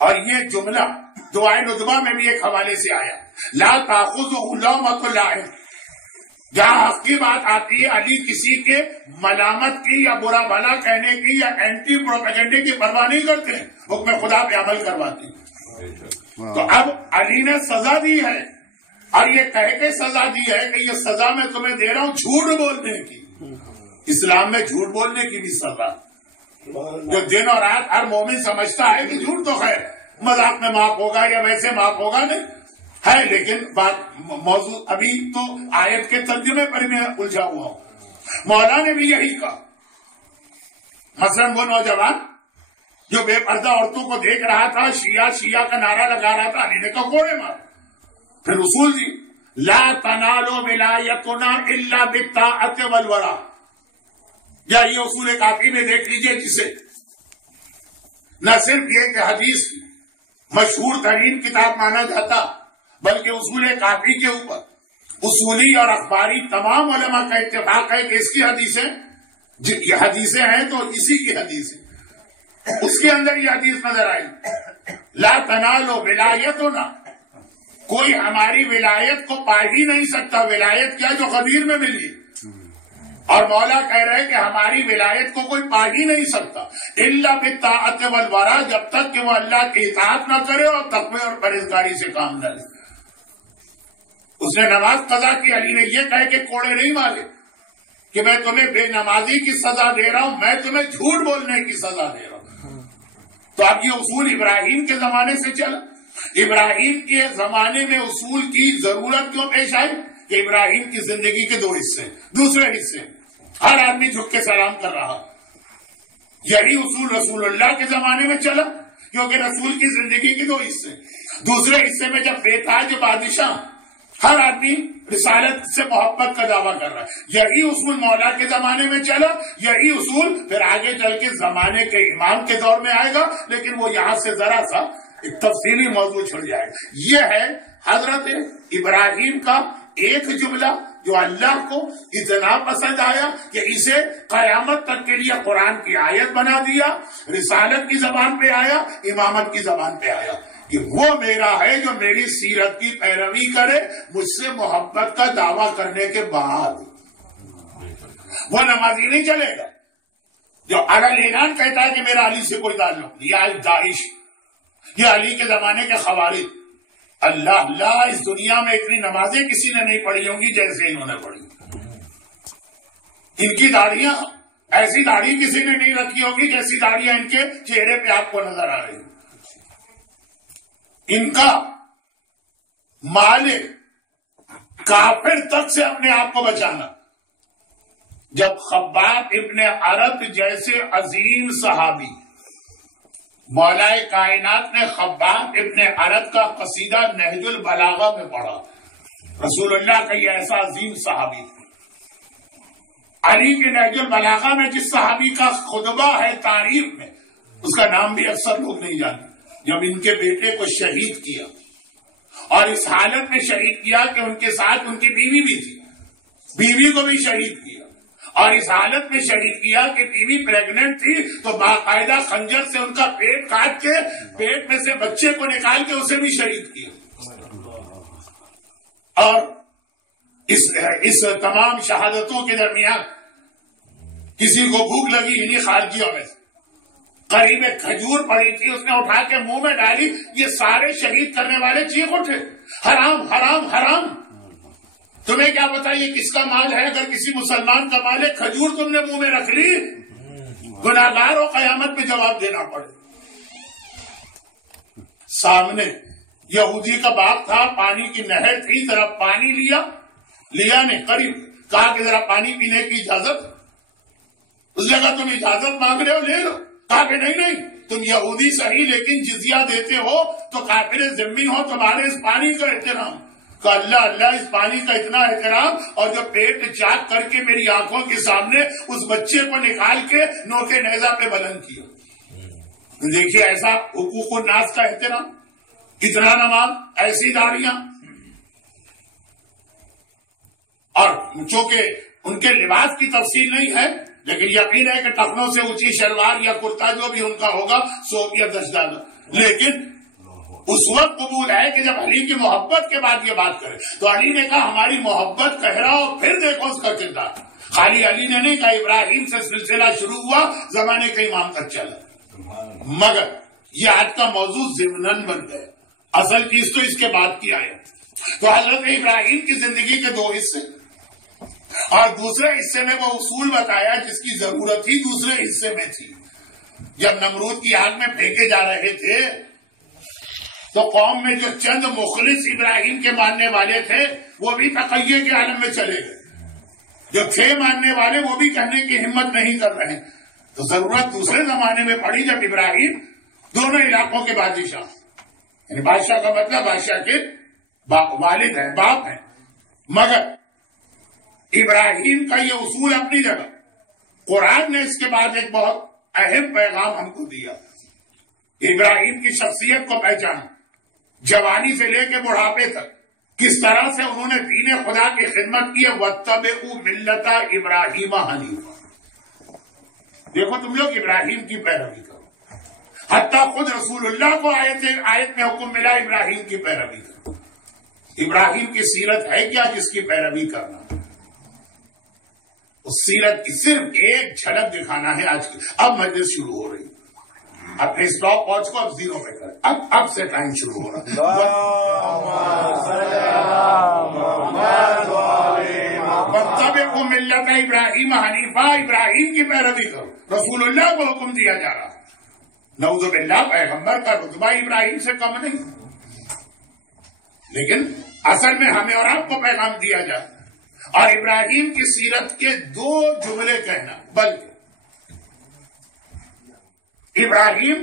اور یہ جملہ دعائے ندبہ میں بھی ایک حوالے سے آیا، لا تاخذہ لومۃ لائم، جہاں حق کی بات آتی ہے علی کسی کے ملامت کی یا برا بھلا کہنے کی یا اینٹی پروپیگنڈے کی پرواہ نہیں کرتے، حکم خدا پہ عمل کرواتے ہیں۔ تو اب علی نے سزا دی ہے، اور یہ کہہ کے سزا دی ہے کہ یہ سزا میں تمہیں دے رہا ہوں جھوٹ بولنے کی۔ اسلام میں جھوٹ بولنے کی بھی سزا، جو دن اور رات ہر مومن سمجھتا ہے کہ جھوٹ تو خیر مذاق میں معاف ہوگا یا ویسے معاف ہوگا نہیں ہے، لیکن بات موضوع ابھی تو آیت کے ترجمے پر میں الجھا ہوا ہوں۔ مولا نے بھی یہی کہا، مثلا وہ نوجوان جو بے پردہ عورتوں کو دیکھ رہا تھا، شیعہ کا نعرہ لگا رہا تھا، علی نے کہا کوڑے مار۔ پھر اصول دی، لا تنالوا ولایتنا الا بالطاعۃ والورع، یا یہ اصول کافی میں دیکھ لیجئے، جسے نہ صرف یہ کہ حدیث مشہور ترین کتاب مانا جاتا، بلکہ اصول کافی کے اوپر اصولی اور اخباری تمام علماء کا اتفاق ہے کہ اس کی حدیثیں یہ حدیثیں ہیں تو اسی کی حدیثیں، اس کے اندر یہ حدیث نظر آئی، لا تنالوا ولایتنا، کوئی ہماری ولایت کو پا ہی نہیں سکتا، ولایت کیا جو غدیر میں ملی، اور مولا کہہ رہے کہ ہماری ولایت کو کوئی پا ہی نہیں سکتا الا بالطاعۃ والورع، جب تک کہ وہ اللہ کی اطاعت نہ کرے اور تقوی اور پرہیزگاری سے کام نہ لے۔ اس نے نماز قضا کی، علی نے یہ کہہ کے کوڑے نہیں مارے کہ میں تمہیں بے نمازی کی سزا دے رہا ہوں، میں تمہیں جھوٹ بولنے کی سزا دے رہا ہوں۔ تو اب یہ اصول ابراہیم کے زمانے سے چلا۔ ابراہیم کے زمانے میں اصول کی ضرورت کیوں پیش آئی کہ ابراہیم کی زندگی کے دو حصے، دوسرے حصے ہر آدمی جھک کے سلام کر رہا، یہی اصول رسول اللہ کے زمانے میں چلا، کیونکہ رسول کی زندگی کے دو حصے، دوسرے حصے میں جب بے تاج بادشاہ ہر آدمی رسالت سے محبت کا دعویٰ کر رہا ہے، یہی اصول مولا کے زمانے میں چلا، یہی اصول پھر آگے چل کے زمانے کے امام کے دور میں آئے گا، لیکن وہ یہاں سے ذرا سا ایک تفصیلی موضوع چھڑ جائے گا۔ یہ ہے حضرت ابراہیم کا ایک جملہ جو اللہ کو اتنا پسند آیا کہ اسے قیامت تک کے لیے قرآن کی آیت بنا دیا، رسالت کی زبان پہ آیا، امامت کی زبان پہ آیا کہ وہ میرا ہے جو میری سیرت کی پیروی کرے مجھ سے محبت کا دعویٰ کرنے کے بعد۔ وہ نمازی نہیں چلے گا جو اعلان اعلان کہتا ہے کہ میرا علی سے کوئی تعلق نہیں، یہ آج داعش، یہ علی کے زمانے کے خوارج، اللہ اس دنیا میں اتنی نمازیں کسی نے نہیں پڑھی ہوں گی جیسے انہوں نے پڑھی۔ ان کی داڑیاں، ایسی داڑھی کسی نے نہیں رکھی ہوگی جیسی داڑیاں ان کے چہرے پہ آپ کو نظر آ رہی ہیں۔ ان کا مالک کافر تک سے اپنے آپ کو بچانا، جب خباب ابن عرط جیسے عظیم صحابی، مولا کائنات نے خباب ابن عرط کا قصیدہ نہج البلاغہ میں پڑھا، رسول اللہ کا یہ ایسا عظیم صحابی تھا۔ علی کے نہج البلاغہ میں جس صحابی کا خطبہ ہے تعریف میں، اس کا نام بھی اکثر لوگ نہیں جانتے، جب ان کے بیٹے کو شہید کیا، اور اس حالت میں شہید کیا کہ ان کے ساتھ ان کی بیوی بھی تھی، بیوی کو بھی شہید کیا، اور اس حالت میں شہید کیا کہ بیوی پریگننٹ تھی تو باقاعدہ خنجر سے ان کا پیٹ کاٹ کے پیٹ میں سے بچے کو نکال کے اسے بھی شہید کیا۔ اور اس تمام شہادتوں کے درمیان کسی کو بھوک لگی انہیں خارجیوں میں قریب ایک کھجور پڑی تھی، اس نے اٹھا کے منہ میں ڈالی، یہ سارے شہید کرنے والے چیخ اٹھے، حرام حرام حرام۔ تمہیں کیا پتا یہ کس کا مال ہے؟ اگر کسی مسلمان کا مال ہے، کھجور تم نے منہ میں رکھ لی، گناہگار و قیامت میں جواب دینا پڑے۔ سامنے یہودی کا باغ تھا، پانی کی نہر تھی، ذرا پانی لیا نے قریب کہا کہ ذرا پانی پینے کی اجازت، اس جگہ تم اجازت مانگ رہے ہو، لے لو، کہا کہ نہیں تم یہودی صحیح لیکن جزیہ دیتے ہو تو کافر ذمہ ہو، تمہارے اس پانی کا احترام، کہ اللہ اس پانی کا اتنا احترام، اور جو پیٹ چاک کر کے میری آنکھوں کے سامنے اس بچے کو نکال کے نوکے نیزہ پہ بلند کیا۔ دیکھیے ایسا حقوق الناس کا احترام، اتنا نماز، ایسی داڑیاں، اور چونکہ ان کے لباس کی تفصیل نہیں ہے لیکن یقین ہے کہ ٹخنوں سے اونچی شلوار یا کرتا جو بھی ان کا ہوگا صوفیہ دشدانہ، لیکن اس وقت قبول ہے کہ جب علی کی محبت کے بعد یہ بات کرے تو علی نے کہا ہماری محبت کہراؤ، پھر دیکھو اس کا کردار۔ خالی علی نے نہیں کہا، ابراہیم سے سلسلہ شروع ہوا، زمانے کے امام تک چلا، مگر یہ آج کا موضوع ضمناً بن گئے، اصل چیز تو اس کے بعد کی آئے۔ تو حضرت ابراہیم کی زندگی کے دو حصے، اور دوسرے حصے میں وہ اصول بتایا جس کی ضرورت ہی دوسرے حصے میں تھی۔ جب نمرود کی آگ میں پھینکے جا رہے تھے تو قوم میں جو چند مخلص ابراہیم کے ماننے والے تھے وہ بھی تقیے کے عالم میں چلے گئے، جو تھے ماننے والے وہ بھی کہنے کی ہمت نہیں کر رہے۔ تو ضرورت دوسرے زمانے میں پڑی جب ابراہیم دونوں علاقوں کے بادشاہ، یعنی بادشاہ کا مطلب بادشاہ کے والد ہیں، باپ ہیں، مگر ابراہیم کا یہ اصول اپنی جگہ، قرآن نے اس کے بعد ایک بہت اہم پیغام ہم کو دیا۔ ابراہیم کی شخصیت کو پہچانا، جوانی سے لے کے بڑھاپے تک کس طرح سے انہوں نے دین خدا کی خدمت کی ہے۔ وَاتَّبِعُوا مِلَّتَ إِبْرَاهِيمَ حَنِيفًا، دیکھو تم لوگ ابراہیم کی پیروی کرو، حتیٰ خود رسول اللہ کو آیت میں حکم ملا ابراہیم کی پیروی کرو۔ ابراہیم کی سیرت ہے کیا جس کی پیروی کرنا؟ اس سیرت کی صرف ایک جھلک دکھانا ہے آج کی۔ اب مجلس شروع ہو رہی، اپنے اسٹاپ واچ کو اب 0 پہ کریں، اب سے ٹائم شروع ہو رہا۔ وَاتَّبِعُوا مِلَّتَ إِبْرَاهِيمَ حَنِيفًا، ابراہیم کی پیروی کرو، رسول اللہ کو حکم دیا جا رہا۔ نعوذ باللہ، پیغمبر کا رتبہ ابراہیم سے کم نہیں، لیکن اصل میں ہمیں اور آپ کو پیغام دیا جائے، اور ابراہیم کی سیرت کے 2 جملے کہنا، بلکہ ابراہیم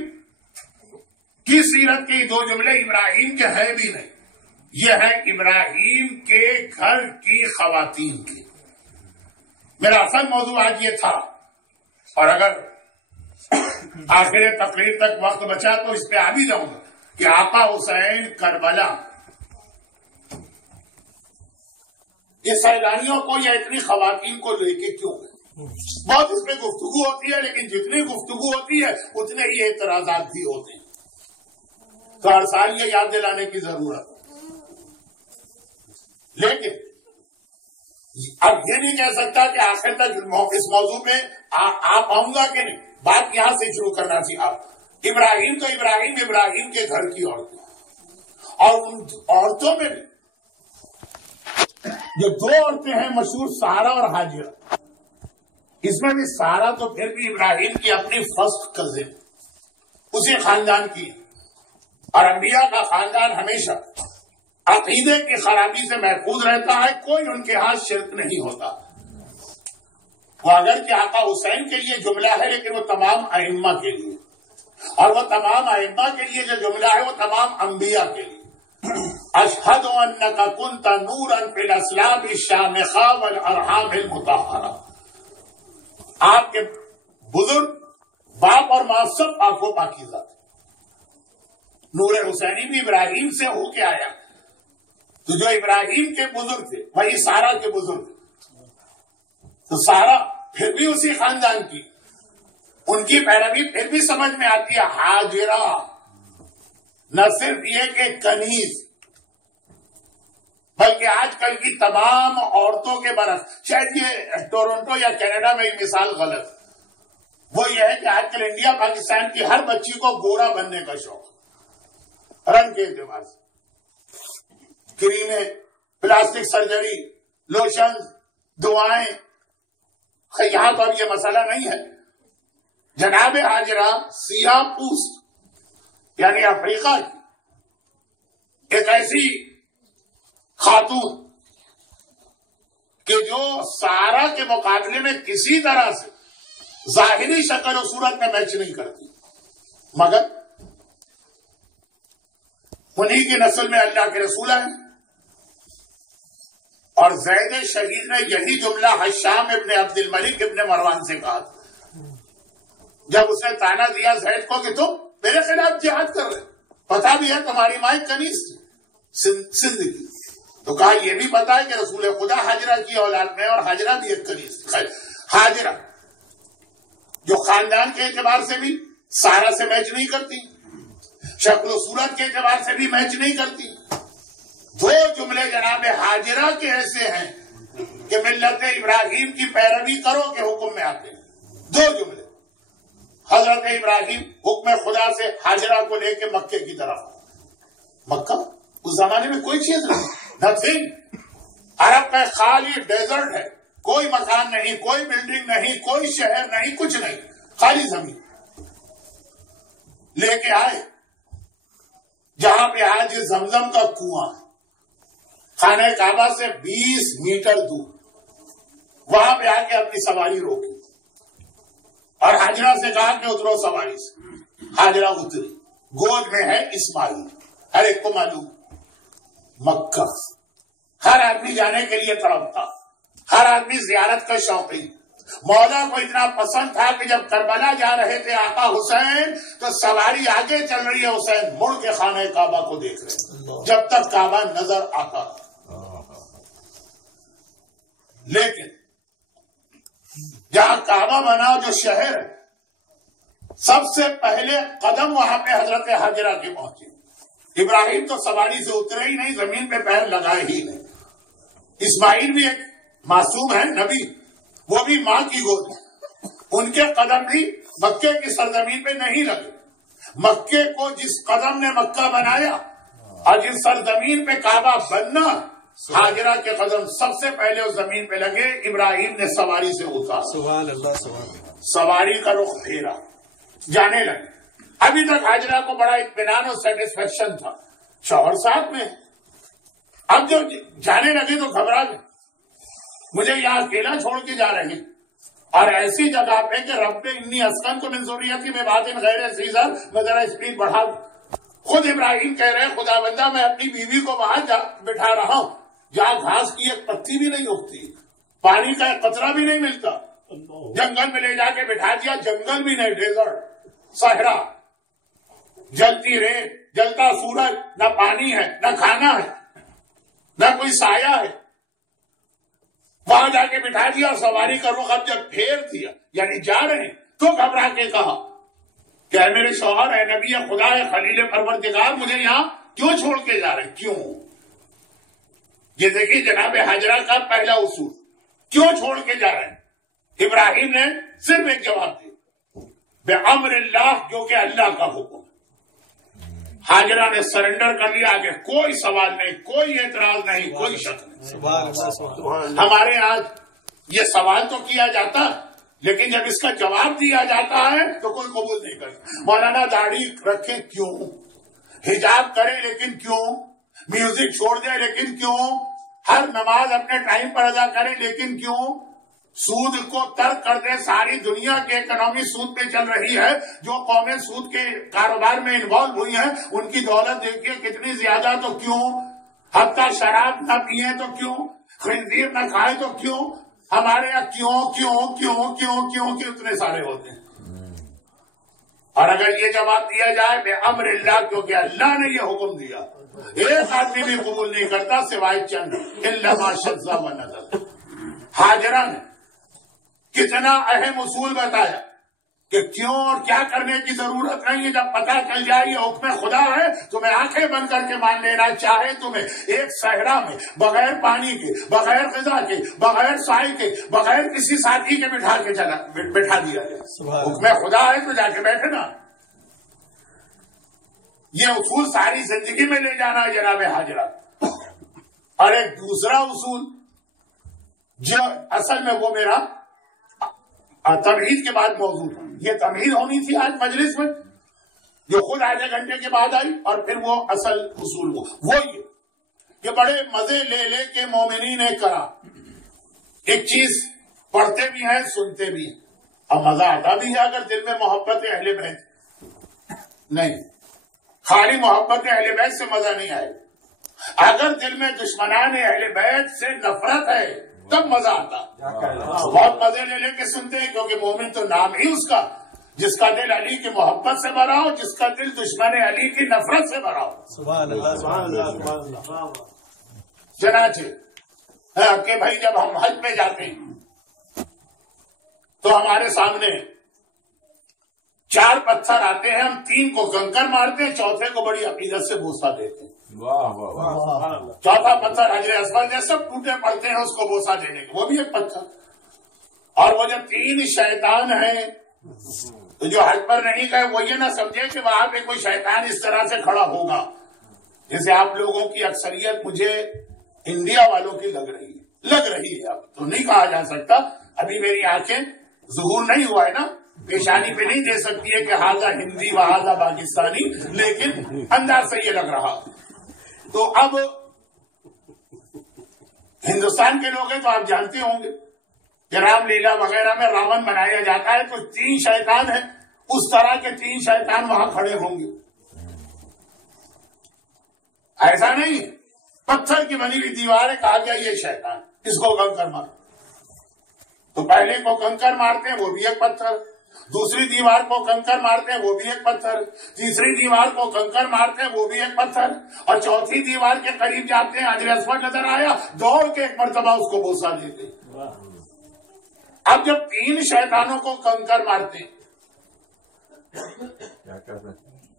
کی سیرت کے 2 جملے ابراہیم کے ہے بھی نہیں، یہ ہے ابراہیم کے گھر کی خواتین کی۔ میرا اصل موضوع آج یہ تھا، اور اگر آخر تقریر تک وقت بچا تو اس پہ آ بھی جاؤں گا کہ آقا حسین کربلا، یہ سیلانیوں کو یا اتنی خواتین کو لے کے کیوں ہے؟ بہت اس پہ گفتگو ہوتی ہے، لیکن جتنی گفتگو ہوتی ہے اتنے ہی اعتراضات بھی ہوتے ہیں، تو ہر سال یہ یاد دلانے کی ضرورت ہے۔ لیکن اب یہ نہیں کہہ سکتا کہ آخر تک اس موضوع میں آ پاؤں گا کہ نہیں، بات یہاں سے شروع کرنا چاہیے۔ آپ ابراہیم تو ابراہیم کے گھر کی عورتیں، اور ان عورتوں میں بھی جو 2 عورتیں ہیں مشہور، سارا اور حاجرہ، اس میں بھی سارا تو پھر بھی ابراہیم کی اپنی فرسٹ کزن، اسی خاندان کی، اور انبیاء کا خاندان ہمیشہ عقیدے کی خرابی سے محفوظ رہتا ہے، کوئی ان کے ہاتھ شرک نہیں ہوتا۔ وہ اگر کہ آقا حسین کے لیے جملہ ہے لیکن وہ تمام ائمہ کے لیے، اور وہ تمام ائمہ کے لیے جو جملہ ہے وہ تمام انبیاء کے لیے۔ اشہد انک کنت نورا فی الاسلام الشامخہ والارحام المطہرہ، آپ کے بزرگ باپ اور ماں سب پاک و پاکیزہ تھے۔ نور حسینی بھی ابراہیم سے ہو کے آیا، تو جو ابراہیم کے بزرگ تھے وہی سارا کے بزرگ تھے، تو سارا پھر بھی اسی خاندان کی، ان کی پیروی پھر بھی سمجھ میں آتی ہے۔ حاجرہ نہ صرف یہ کہ کنیز، بلکہ آج کل کی تمام عورتوں کے برعکس، شاید یہ ٹورنٹو یا کینیڈا میں یہ مثال غلط، وہ یہ ہے کہ آج کل انڈیا پاکستان کی ہر بچی کو گورا بننے کا شوق، رنگ کے اعتبار سے، کریمیں، پلاسٹک سرجری، لوشن، دعائیں. یہاں تو اب یہ مسئلہ نہیں ہے. جناب حاجرہ سیاہ پوست یعنی افریقہ کی ایک ایسی خاتون کہ جو سارا کے مقابلے میں کسی طرح سے ظاہری شکل و صورت میں میچ نہیں کرتی، مگر انہی کی نسل میں اللہ کے رسول ہیں. اور زید شہید نے یہی جملہ حشام ابن عبد الملک ابن مروان سے کہا جب اس نے تانا دیا زید کو کہ تم میرے خلاف جہاد کر رہے، پتا بھی ہے تمہاری ماں ایک کنیز تھی سندھ کی، تو کہا یہ بھی پتا ہے کہ رسول خدا حاجرہ کی اولاد میں اور حاجرہ بھی ایک کنیز تھی. حاجرہ جو خاندان کے اعتبار سے بھی سارا سے میچ نہیں کرتی، شکل و صورت کے اعتبار سے بھی میچ نہیں کرتی. دو جملے جناب حاجرہ کے ایسے ہیں کہ ملت ابراہیم کی پیروی کرو کے حکم میں آتے ہیں. دو جملے. حضرت ابراہیم حکم خدا سے حاجرہ کو لے کے مکے کی طرف. مکہ اس زمانے میں کوئی چیز نہیں، نتھنگ. عرب کا خالی ڈیزرٹ ہے، کوئی مکان نہیں، کوئی بلڈنگ نہیں، کوئی شہر نہیں، کچھ نہیں، خالی زمین. لے کے آئے جہاں پہ آج زمزم کا کنواں ہے، خانہ کعبہ سے 20 میٹر دور. وہاں پہ آ کے اپنی سواری روکی اور حاجرہ سے کہا کہ اترو سواری سے. حاجرہ اتری، گود میں ہے اسماعیل. ہر ایک کو معلوم مکہ ہر آدمی جانے کے لیے تڑپتا، ہر آدمی زیارت کا شوقین. مولا کو اتنا پسند تھا کہ جب کربلا جا رہے تھے آقا حسین تو سواری آگے چل رہی ہے، حسین مڑ کے خانہ کعبہ کو دیکھ رہے جب تک کعبہ نظر آتا. لیکن جہاں کعبہ بنا جو شہر ہے، سب سے پہلے قدم وہاں پہ حضرت حاجرہ کے پہنچے. ابراہیم تو سواری سے اترے ہی نہیں، زمین پہ پیر لگائے ہی نہیں. اسماعیل بھی ایک معصوم ہے نبی، وہ بھی ماں کی گود میں، ان کے قدم بھی مکے کی سرزمین پہ نہیں لگے. مکے کو جس قدم نے مکہ بنایا اور جس سرزمین پہ کعبہ بننا، حاجرہ کے قدم سب سے پہلے اس زمین پہ لگے. ابراہیم نے سواری سے اترا، سبحان اللہ سبحان اللہ، سواری کا رخ پھیرا، جانے لگے. ابھی تک حاجرہ کو بڑا اطمینان اور سیٹسفیکشن تھا، شوہر ساتھ میں. اب جو جانے لگے تو گھبرا گئے، مجھے یہاں اکیلا چھوڑ کے جا رہے ہیں اور ایسی جگہ پہ کہ رب انی اسکن تو من ذریتی میں بات غیر سیزر، میں ذرا اسپیڈ بڑھا دوں. خود ابراہیم کہہ رہے ہیں خدا بندہ میں اپنی بیوی کو وہاں بٹھا رہا ہوں جہاں گھاس کی ایک پتی بھی نہیں اگتی، پانی کا ایک قطرہ بھی نہیں ملتا. جنگل میں لے جا کے بٹھا دیا، جنگل بھی نہیں، ڈیزرٹ، صحرا، جلتی ریت، جلتا سورج، نہ پانی ہے، نہ کھانا ہے، نہ کوئی سایہ ہے. وہاں جا کے بٹھا دیا اور سواری کا رخ اب جب پھیر دیا یعنی جا رہے تو گھبرا کے کہا کہ اے میرے شوہر، اے نبی خدا، ہے خلیل پروردگار، مجھے یہاں کیوں چھوڑ کے جا رہے ہیں؟ کیوں؟ یہ دیکھیے جناب حاجرہ کا پہلا اصول، کیوں چھوڑ کے جا رہے ہیں؟ ابراہیم نے صرف ایک جواب دیا، بِأَمْرِ اللَّهِ، جو کہ اللہ کا حکم. حاجرہ نے سرنڈر کر لیا، آگے کوئی سوال نہیں، کوئی اعتراض نہیں، کوئی شک نہیں. سبحان اللہ سبحان اللہ. ہمارے آج یہ سوال تو کیا جاتا لیکن جب اس کا جواب دیا جاتا ہے تو کوئی قبول نہیں کرتا. مولانا داڑھی رکھے کیوں، حجاب کرے لیکن کیوں، میوزک چھوڑ دے لیکن کیوں، ہر نماز اپنے ٹائم پر ادا کرے لیکن کیوں، سود کو ترک کر دے. ساری دنیا کی اکنامی سود پہ چل رہی ہے، جو قومیں سود کے کاروبار میں انوالو ہوئی ہیں ان کی دولت دیکھیے کتنی زیادہ، تو کیوں؟ حتیٰ شراب نہ پیئے تو کیوں، خنزیر نہ کھائے تو کیوں؟ ہمارے یہاں کیوں کیوں کیوں کیوں کیوں کیوں اتنے سارے ہوتے ہیں. اور اگر یہ جواب دیا جائے بے امر اللہ، کیونکہ اللہ نے یہ حکم دیا، ایک آدمی بھی قبول نہیں کرتا سوائے چند الا ما شذ و نظر. حاجرہ نے کتنا اہم اصول بتایا کہ کیوں اور کیا کرنے کی ضرورت نہیں ہے. جب پتہ چل جائے یہ حکم خدا ہے تمہیں آنکھیں بند کر کے مان لینا. چاہے تمہیں ایک صحرا میں بغیر پانی کے، بغیر غذا کے، بغیر سائے کے، بغیر کسی ساتھی کے بٹھا دیا جائے، حکم خدا ہے تو جا کے بیٹھنا. یہ اصول ساری زندگی میں لے جانا ہے جناب حاجرہ. اور ایک دوسرا اصول جو اصل میں وہ میرا تمہید کے بعد موضوع تھا. یہ تمہید ہونی تھی آج مجلس میں، جو خود آدھے گھنٹے کے بعد آئی، اور پھر وہ اصل اصول وہ یہ کہ بڑے مزے لے لے کے مومنین نے کرا. ایک چیز پڑھتے بھی ہیں سنتے بھی ہیں، اب مزہ آتا بھی ہے اگر دل میں محبت اہل بیت نہیں، خالی محبت اہل بیت سے مزہ نہیں آئے. اگر دل میں دشمنان اہل بیت سے نفرت ہے تب مزہ آتا. بہت مزے لے لے کے سنتے ہیں، کیونکہ مومن تو نام ہی اس کا، جس کا دل علی کی محبت سے بھرا ہو، جس کا دل دشمن علی کی نفرت سے بھرا ہو. سبحان اللہ سبحان اللہ سبحان اللہ. چنانچہ کہ بھائی جب ہم حج پہ جاتے ہیں تو ہمارے سامنے 4 پتھر آتے ہیں، ہم 3 کو کنکر مارتے ہیں، چوتھے کو بڑی عقیدت سے بوسہ دیتے ہیں. چوتھا پتھر حجر اسود ہے، سب ٹوٹے پڑتے ہیں اس کو بوسہ دینے کے، وہ بھی ایک پتھر. اور وہ جب 3 شیطان ہیں تو جو حج پر نہیں گئے وہ یہ نہ سمجھے کہ وہاں پہ کوئی شیطان اس طرح سے کھڑا ہوگا جیسے آپ لوگوں کی اکثریت مجھے انڈیا والوں کی لگ رہی ہے. اب تو نہیں کہا جا سکتا، ابھی میری آنکھیں ظہور نہیں ہوا ہے نا، پیشانی پہ نہیں دے سکتی ہے کہ ہاذا ہندی و ہاذا پاکستانی، لیکن انداز سے یہ لگ رہا. تو اب ہندوستان کے لوگ ہیں تو آپ جانتے ہوں گے کہ رام لیلا وغیرہ میں راون بنایا جاتا ہے تو 3 شیطان ہیں، اس طرح کے 3 شیطان وہاں کھڑے ہوں گے. ایسا نہیں ہے، پتھر کی بنی ہوئی دیوار ہے، کہا گیا یہ شیطان، اس کو کنکر مار. تو پہلے کو کنکر مارتے ہیں وہ بھی ایک پتھر، دوسری دیوار کو کنکر مارتے ہیں وہ بھی ایک پتھر، تیسری دیوار کو کنکر مارتے ہیں وہ بھی ایک پتھر، اور چوتھی دیوار کے قریب جاتے ہیں، حجر اسود نظر آیا، دوڑ کے ایک مرتبہ اس کو بوسہ دیتے. اب جب 3 شیطانوں کو کنکر مارتے ہیں،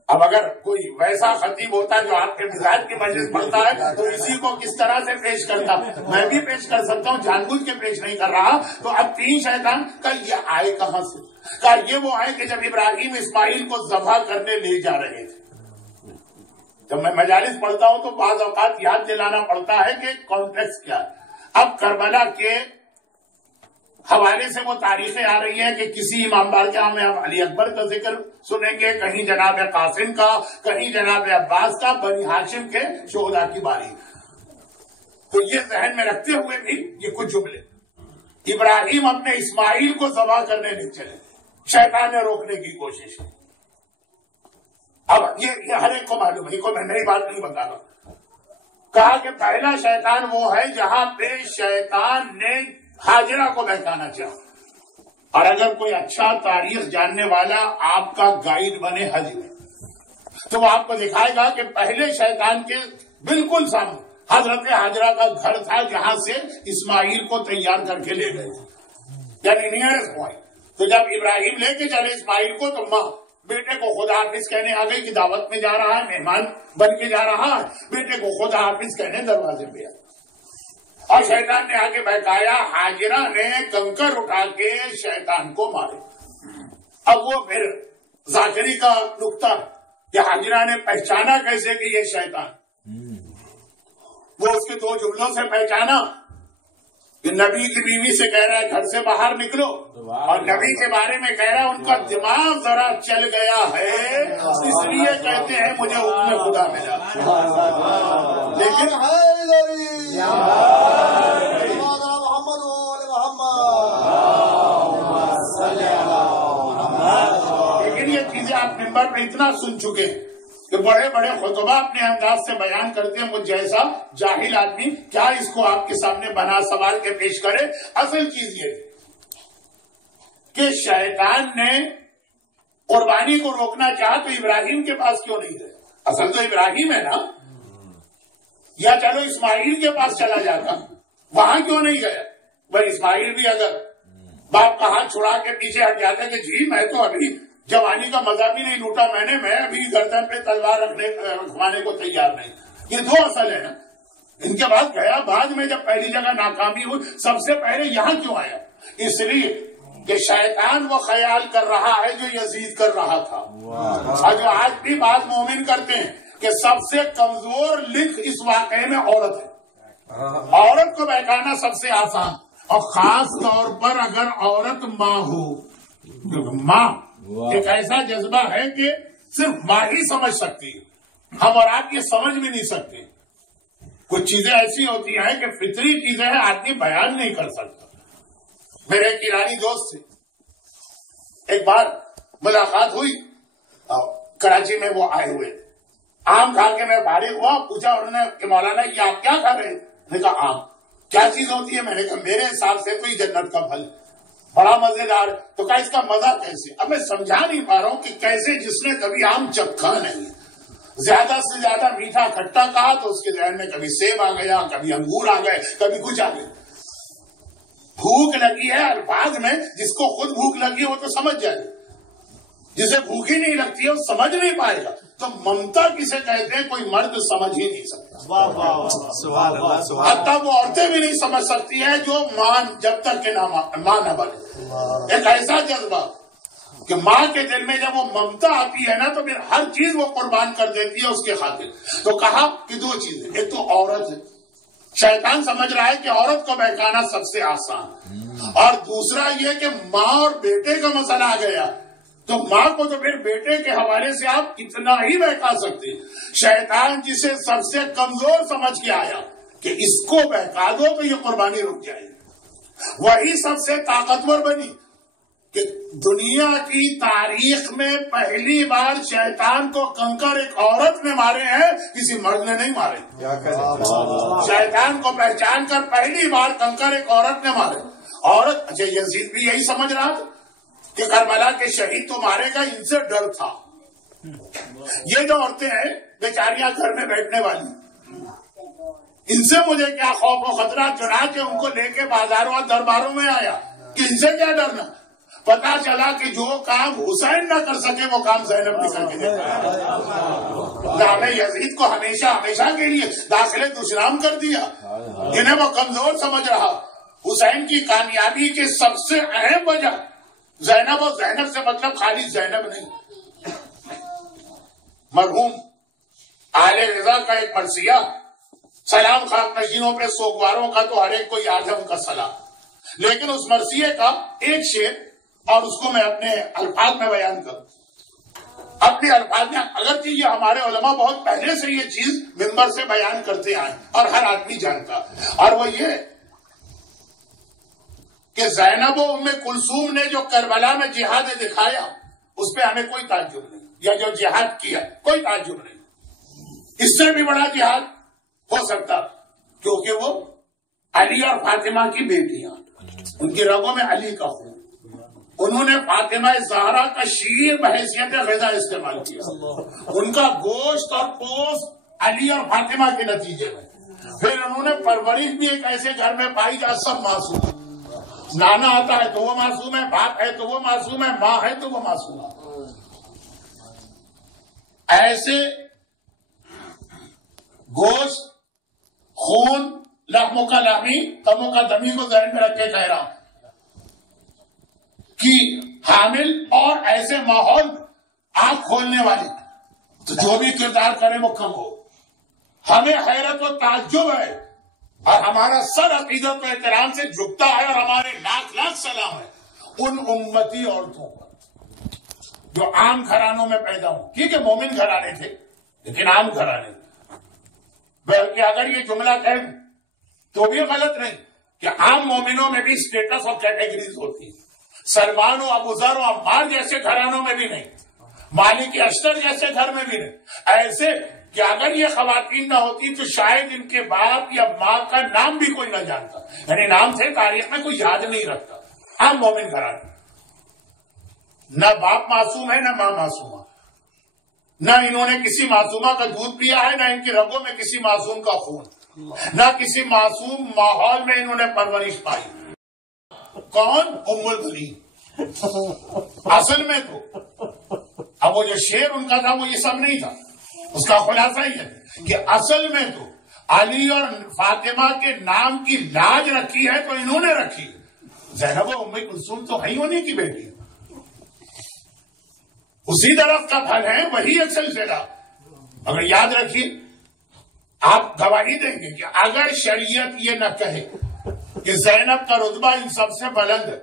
اب اگر کوئی ویسا خطیب ہوتا جو آپ کے مزاج کی مجلس پڑھتا ہے تو اسی کو کس طرح سے پیش کرتا، میں بھی پیش کر سکتا ہوں، جان بوجھ کے پیش نہیں کر رہا. تو اب 3 شیطان کا یہ آئے کہاں سے؟ کہ یہ وہ آئے کہ جب ابراہیم اسماعیل کو ذبح کرنے لے جا رہے تھے. جب میں مجالس پڑھتا ہوں تو بعض اوقات یاد دلانا پڑتا ہے کہ کانٹیکسٹ کیا ہے. اب کربلا کے حوالے سے وہ تاریخیں آ رہی ہیں کہ کسی امام بارگاہ میں ہم علی اکبر کا ذکر سنیں گے، کہیں جناب قاسم کا، کہیں جناب عباس کا، بنی ہاشم کے شہداء کی باری. تو یہ ذہن میں رکھتے ہوئے بھی یہ کچھ جملے، ابراہیم اپنے اسماعیل کو ذبح کرنے نہیں چلے، شیطان نے روکنے کی کوشش کی. اب یہ ہر ایک کو معلوم ہے، میں نئی بات نہیں بتا رہا. کہا کہ پہلا شیطان وہ ہے جہاں پہ شیطان نے ہاجرہ کو بہکانا چاہا. اور اگر کوئی اچھا تاریخ جاننے والا آپ کا گائیڈ بنے حج میں تو وہ آپ کو دکھائے گا کہ پہلے شیطان کے بالکل سامنے حضرت ہاجرہ کا گھر تھا جہاں سے اسماعیل کو تیار کر کے لے گئے تھے، یعنی نیئرسٹ پوائنٹ. تو جب ابراہیم لے کے چلے اسماعیل کو تو ماں بیٹے کو خدا حافظ کہنے آ گئی کہ دعوت میں جا رہا ہے، مہمان بن کے جا رہا ہے، بیٹے کو خدا حافظ کہنے دروازے پہ آ. اور شیطان نے آگے بہکایا، ہاجرہ نے کنکر اٹھا کے شیطان کو مارے. اب وہ پھر ذاکری کا نقطہ کہ ہاجرہ نے پہچانا کیسے کہ یہ شیطان، وہ اس کے 2 جملوں سے پہچانا کہ نبی کی بیوی سے کہہ رہا ہے گھر سے باہر نکلو، اور نبی کے بارے میں کہہ رہا ہے ان کا دماغ ذرا چل گیا ہے، اس لیے کہتے ہیں مجھے حکم خدا ملا. لیکن یہ چیزیں آپ ممبر پہ اتنا سن چکے ہیں کہ بڑے بڑے خطبہ اپنے انداز سے بیان کرتے ہیں، مجھ جیسا جاہل آدمی کیا اس کو آپ کے سامنے بنا سوال کے پیش کرے. اصل چیز یہ کہ شیطان نے قربانی کو روکنا چاہا تو ابراہیم کے پاس کیوں نہیں گئے؟ اصل تو ابراہیم ہے نا، یا چلو اسماعیل کے پاس چلا جاتا، وہاں کیوں نہیں گیا؟ بھائی اسماعیل بھی اگر باپ کا ہاتھ چھڑا کے پیچھے ہٹ جاتا کہ جی میں تو ابھی جوانی کا مزہ بھی نہیں لوٹا میں ابھی گردن پہ تلوار رکھوانے کو تیار نہیں. یہ 2 اصل ہے نا. ان کے بعد گیا، بعد میں جب پہلی جگہ ناکامی ہوئی، سب سے پہلے یہاں کیوں آیا؟ اس لیے کہ شیطان وہ خیال کر رہا ہے جو یزید کر رہا تھا، اور جو آج بھی بعض مومن کرتے ہیں کہ سب سے کمزور لنک اس واقعے میں عورت ہے. عورت کو بہکانا سب سے آسان، اور خاص طور پر اگر عورت ماں ہو، ماں ایک ایسا جذبہ ہے کہ صرف ماں ہی سمجھ سکتی ہے، ہم اور آپ یہ سمجھ بھی نہیں سکتے. کچھ چیزیں ایسی ہوتی ہیں کہ فطری چیزیں ہیں، آدمی بیان نہیں کر سکتا. میرے ایک ایرانی دوست سے ایک بار ملاقات ہوئی، کراچی میں وہ آئے ہوئے، آم کھا کے میں فارغ ہوا، پوچھا انہوں نے کہ مولانا یہ آپ کیا کھا رہے ہیں؟ میں نے کہا آم. کیا چیز ہوتی ہے؟ میں نے کہا میرے حساب سے تو یہ جنت کا پھل، بڑا مزیدار. تو کہا اس کا مزہ کیسے؟ اب میں سمجھا نہیں پا رہا ہوں کہ کیسے جس نے کبھی آم چکھا نہیں، زیادہ سے زیادہ میٹھا کھٹا کہا تو اس کے ذہن میں کبھی سیب آ گیا، کبھی انگور آ گئے، کبھی کچھ آ گئے. بھوک لگی ہے الفاظ میں، جس کو خود بھوک لگی ہے وہ تو سمجھ جائے، جسے بھوک ہی نہیں لگتی ہے وہ سمجھ نہیں پائے گا. تو ممتا کسے کہتے ہیں کوئی مرد سمجھ ہی نہیں سکتا، حتیٰ وہ عورتیں بھی نہیں سمجھ سکتی ہیں جو ماں جب تک کہ ماں نہ بنے. ایک ایسا جذبہ کہ ماں کے دل میں جب وہ ممتا آتی ہے نا تو پھر ہر چیز وہ قربان کر دیتی ہے اس کے خاطر. تو کہا کہ دو چیزیں، ایک تو عورت ہے، شیطان سمجھ رہا ہے کہ عورت کو بہکانا سب سے آسان، اور دوسرا یہ کہ ماں اور بیٹے کا مسئلہ آ گیا تو ماں کو تو پھر بیٹے کے حوالے سے آپ اتنا ہی بہکا سکتے. شیطان جسے سب سے کمزور سمجھ کے آیا کہ اس کو بہکا دو تو یہ قربانی رک جائے گی، وہی سب سے طاقتور بنی. کہ دنیا کی تاریخ میں پہلی بار شیطان کو کنکر ایک عورت نے مارے ہیں، کسی مرد نے نہیں مارے. شیطان کو پہچان کر پہلی بار کنکر ایک عورت نے مارے. عورت، اچھا یزید بھی یہی سمجھ رہا تھا کہ کربلا کے شہید تو مارے گا، ان سے ڈر تھا. یہ جو عورتیں ہیں بیچاریاں گھر میں بیٹھنے والی، ان سے مجھے کیا خوف و خطرہ، چنانچہ ان کو لے کے بازاروں اور درباروں میں آیا کہ ان سے کیا ڈرنا. پتا چلا کہ جو کام حسین نہ کر سکے وہ کام زینب نے کر کے دیکھا. نام یزید کو ہمیشہ ہمیشہ کے لیے داخلے دشنام کر دیا، جنہیں وہ کمزور سمجھ رہا. حسین کی کامیابی کی سب سے اہم وجہ زینب، اور زینب سے مطلب خالی زینب نہیں، مرحوم آل رضا کا ایک مرثیہ، سلام خاک نشینوں پہ سوگواروں کا تو ہر ایک کو یاد ہے ان کا سلام، لیکن اس مرثیے کا ایک شعر، اور اس کو میں اپنے الفاظ میں بیان کروں. اپنے الفاظ میں، اگرچہ یہ ہمارے علماء بہت پہلے سے یہ چیز منبر سے بیان کرتے آئے اور ہر آدمی جانتا، اور وہ یہ کہ زینب و ام کلثوم نے جو کربلا میں جہاد دکھایا اس پہ ہمیں کوئی تعجب نہیں، یا جو جہاد کیا کوئی تعجب نہیں. اس سے بھی بڑا جہاد ہو سکتا کیونکہ وہ علی اور فاطمہ کی بیٹیاں، ان کی رگوں میں علی کا خون، انہوں نے فاطمہ زہرا کا شیر بحیثیت غذا استعمال کیا، ان کا گوشت اور پوست علی اور فاطمہ کے نتیجے میں. پھر انہوں نے پرورش بھی ایک ایسے گھر میں پائی جہاں سب معصوم ہیں، نانا آتا ہے تو وہ معصوم ہے، باپ ہے تو وہ معصوم ہے، ماں ہے تو وہ معصوم ہے. ایسے گوشت، خون، لحموں کا لحمی، دموں کا دمی کو ذہن میں رکھ کے کہہ رہا ہوں کہ حامل اور ایسے ماحول آنکھ کھولنے والی، تو جو بھی کردار کرے وہ کم ہو. ہمیں حیرت و تعجب ہے اور ہمارا سر عقیدت و احترام سے جھکتا ہے، اور ہمارے لاکھ لاکھ سلام ہے ان امتی عورتوں پر جو عام گھرانوں میں پیدا ہوں. ٹھیک ہے مومن گھرانے تھے لیکن عام گھرانے تھے، بلکہ اگر یہ جملہ کہیں تو بھی غلط نہیں کہ عام مومنوں میں بھی اسٹیٹس اور کیٹیگریز ہوتی ہیں. سلمان و ابو ذر و عمار جیسے گھرانوں میں بھی نہیں، مالک اشتر جیسے گھر میں بھی نہیں. ایسے کہ اگر یہ خواتین نہ ہوتی تو شاید ان کے باپ یا ماں کا نام بھی کوئی نہ جانتا، یعنی نام تھے تاریخ میں کوئی یاد نہیں رکھتا. عام مومن گھرانے، نہ باپ معصوم ہے نہ ماں معصومہ، نہ انہوں نے کسی معصومہ کا دودھ پیا ہے، نہ ان کی رگوں میں کسی معصوم کا خون، نہ کسی معصوم ماحول میں انہوں نے پرورش پائی. کون؟ ام البنین. اصل میں تو اب وہ جو شعر ان کا تھا وہ یہ سب نہیں تھا، اس کا خلاصہ یہ ہے کہ اصل میں تو علی اور فاطمہ کے نام کی لاج رکھی ہے تو انہوں نے رکھی. زینب و ام کلثوم تو ہیں انہی کی بیٹی، اسی درخت کا پھل ہے، وہی ایک سلسلہ. اگر یاد رکھیے، آپ گواہی دیں گے کہ اگر شریعت یہ نہ کہے کہ زینب کا رتبہ ان سب سے بلند ہے،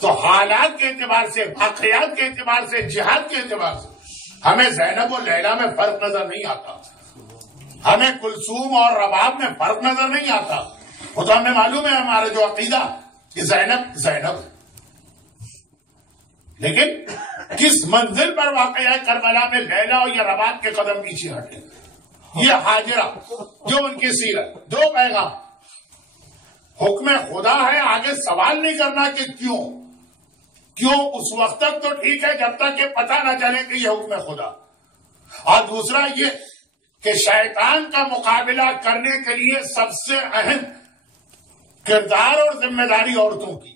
تو حالات کے اعتبار سے، واقعات کے اعتبار سے، جہاد کے اعتبار سے ہمیں زینب و لیلا میں فرق نظر نہیں آتا، ہمیں کلثوم اور رباب میں فرق نظر نہیں آتا. وہ تو ہمیں معلوم ہے ہمارا جو عقیدہ کہ زینب زینب ہے. لیکن کس منزل پر واقع ہے کربلا میں لیلا اور یا رباب کے قدم پیچھے ہٹے؟ یہ حاجرہ جو ان کی سیرت، دو پیغام. حکم خدا ہے، آگے سوال نہیں کرنا کہ کیوں اس وقت تک تو ٹھیک ہے جب تک کہ پتہ نہ چلے کہ یہ حکم خدا. اور دوسرا یہ کہ شیطان کا مقابلہ کرنے کے لیے سب سے اہم کردار اور ذمہ داری عورتوں کی.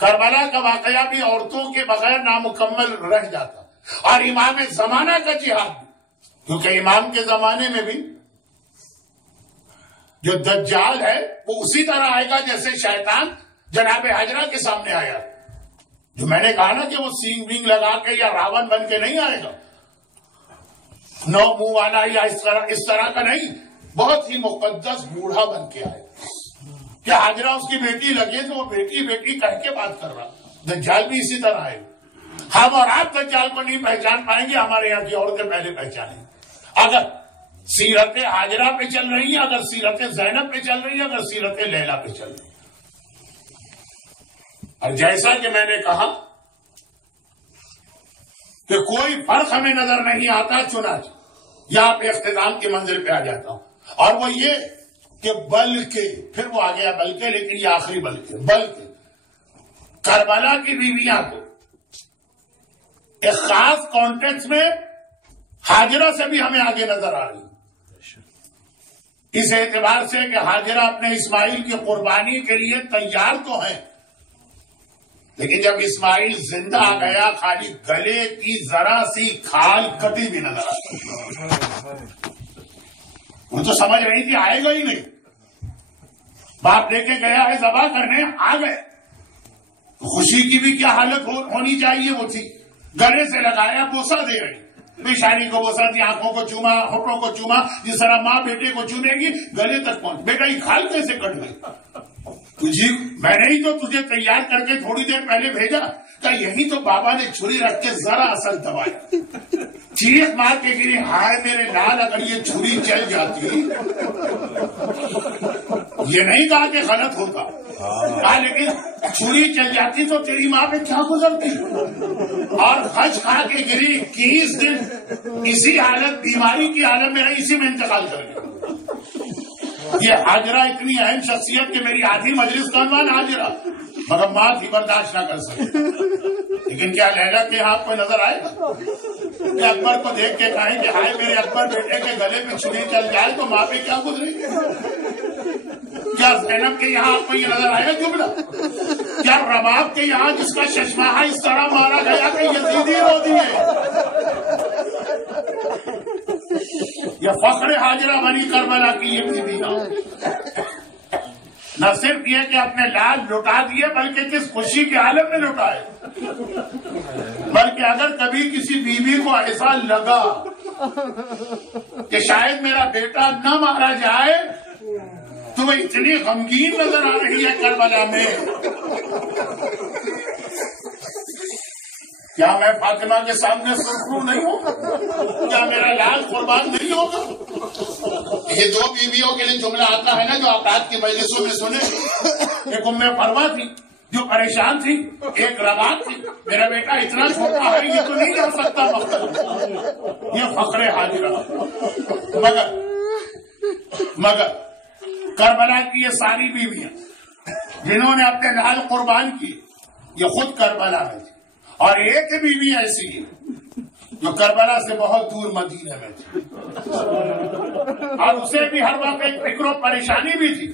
کربلا کا واقعہ بھی عورتوں کے بغیر نامکمل رہ جاتا، اور امام زمانہ کا جہاد بھی، کیونکہ امام کے زمانے میں بھی جو دجال ہے وہ اسی طرح آئے گا جیسے شیطان جناب حجرہ کے سامنے آیا. جو میں نے کہا نا کہ وہ سینگ وینگ لگا کے یا راون بن کے نہیں آئے گا، نو منہ والا یا اس طرح کا نہیں، بہت ہی مقدس بوڑھا بن کے آئے. کیا حجرہ اس کی بیٹی لگے تو وہ بیٹی بیٹی کہہ کے بات کر رہا. دجال بھی اسی طرح آئے. ہم اور آپ دجال کو نہیں پہچان پائیں گے، ہمارے یہاں کی عورتیں پہلے پہچانیں. اگر سیرت حاجرہ پہ چل رہی ہے، اگر سیرت زینب پہ چل رہی ہے، اگر سیرت لیلا پہ چل رہی ہے. اور جیسا کہ میں نے کہا کہ کوئی فرق ہمیں نظر نہیں آتا، چنانچہ یہاں پہ اختتام کی منزل پہ آ جاتا ہوں، اور وہ یہ کہ بلکہ، پھر وہ آ گیا بلکہ، لیکن یہ آخری بلکہ کربلا کی بیویاں کو ایک خاص کانٹیکس میں حاجرہ سے بھی ہمیں آگے نظر آ رہی، اس اعتبار سے کہ حاجرہ اپنے اسماعیل کی قربانی کے لیے تیار تو ہیں، لیکن جب اسماعیل زندہ آ گیا خالی گلے کی ذرا سی کھال کٹی بھی نظر آئی. وہ تو سمجھ رہی تھی آئے گا ہی نہیں، باپ لے کے گیا ہے ذبح کرنے، آ گئے. خوشی کی بھی کیا حالت ہونی چاہیے وہ تھی. گلے سے لگایا، بوسہ دے رہی، پیشانی کو بوسہ دی، آنکھوں کو چوما، ہونٹوں کو چوما، جس طرح ماں بیٹے کو چومے گی، گلے تک پہنچ. بیٹا یہ کھال کیسے کٹ گئی؟ تجھے میں نے ہی تو تجھے تیار کر کے تھوڑی دیر پہلے بھیجا کہ یہی تو بابا نے چھری رکھ کے ذرا اصل دبایا. چیخ مار کے گری، ہائے میرے لال اگر یہ چھری چل جاتی. یہ نہیں کہا کہ غلط ہوتا، کہا لیکن چھری چل جاتی تو تیری ماں پہ کیا گزرتی. اور خج کھا کے گری، 21 دن اسی حالت، بیماری کی حالت میں رہی، اسی میں انتقال کر گیا. یہ حاجرہ اتنی اہم شخصیت کہ میری آدھی مجلس کا عنوان حاجرہ، مگر ماں تھی برداشت نہ کر سکتی. لیکن کیا لیلا کے ہاتھ کوئی نظر آئے گا کہ اکبر کو دیکھ کے کہیں کہ ہائے میرے اکبر بیٹے کے گلے پہ چھری چل جائے تو ماں پہ کیا گزرے گی؟ کیا زینب کے یہاں آپ کو یہ نظر آئے گا جملہ؟ کیا رباب کے یہاں جس کا ششماہا اس طرح مارا گیا کہ یزیدی رو دیے؟ یہ فخر حاجرہ بنی کربلا کی یہ بیویاں نہ صرف یہ کہ اپنے لال لٹا دیے بلکہ کس خوشی کے عالم میں لٹائے. بلکہ اگر کبھی کسی بیوی کو ایسا لگا کہ شاید میرا بیٹا نہ مارا جائے تو وہ اتنی غمگین نظر آ رہی ہے کربلا میں. کیا میں فاطمہ کے سامنے سرخرو نہیں ہوں؟ کیا میرا لال قربان نہیں ہوگا؟ یہ دو بیویوں کے لیے جملہ آتا ہے نا جو آپ رات کی مجلسوں میں سنے. ایک ام فروا تھی جو پریشان تھی، ایک رباب تھی، میرا بیٹا اتنا چھوٹا ہے یہ تو نہیں جا سکتا مختلف. یہ فخر حاجرہ. مگر کربلا کی یہ ساری بیویاں جنہوں نے اپنے لال قربان کیے یہ خود کربلا میں تھی، اور ایک بیوی ایسی ہے جو کربلا سے بہت دور مدینے میں تھی، اور اسے بھی ہر وقت ایک فکر و پریشانی بھی تھی.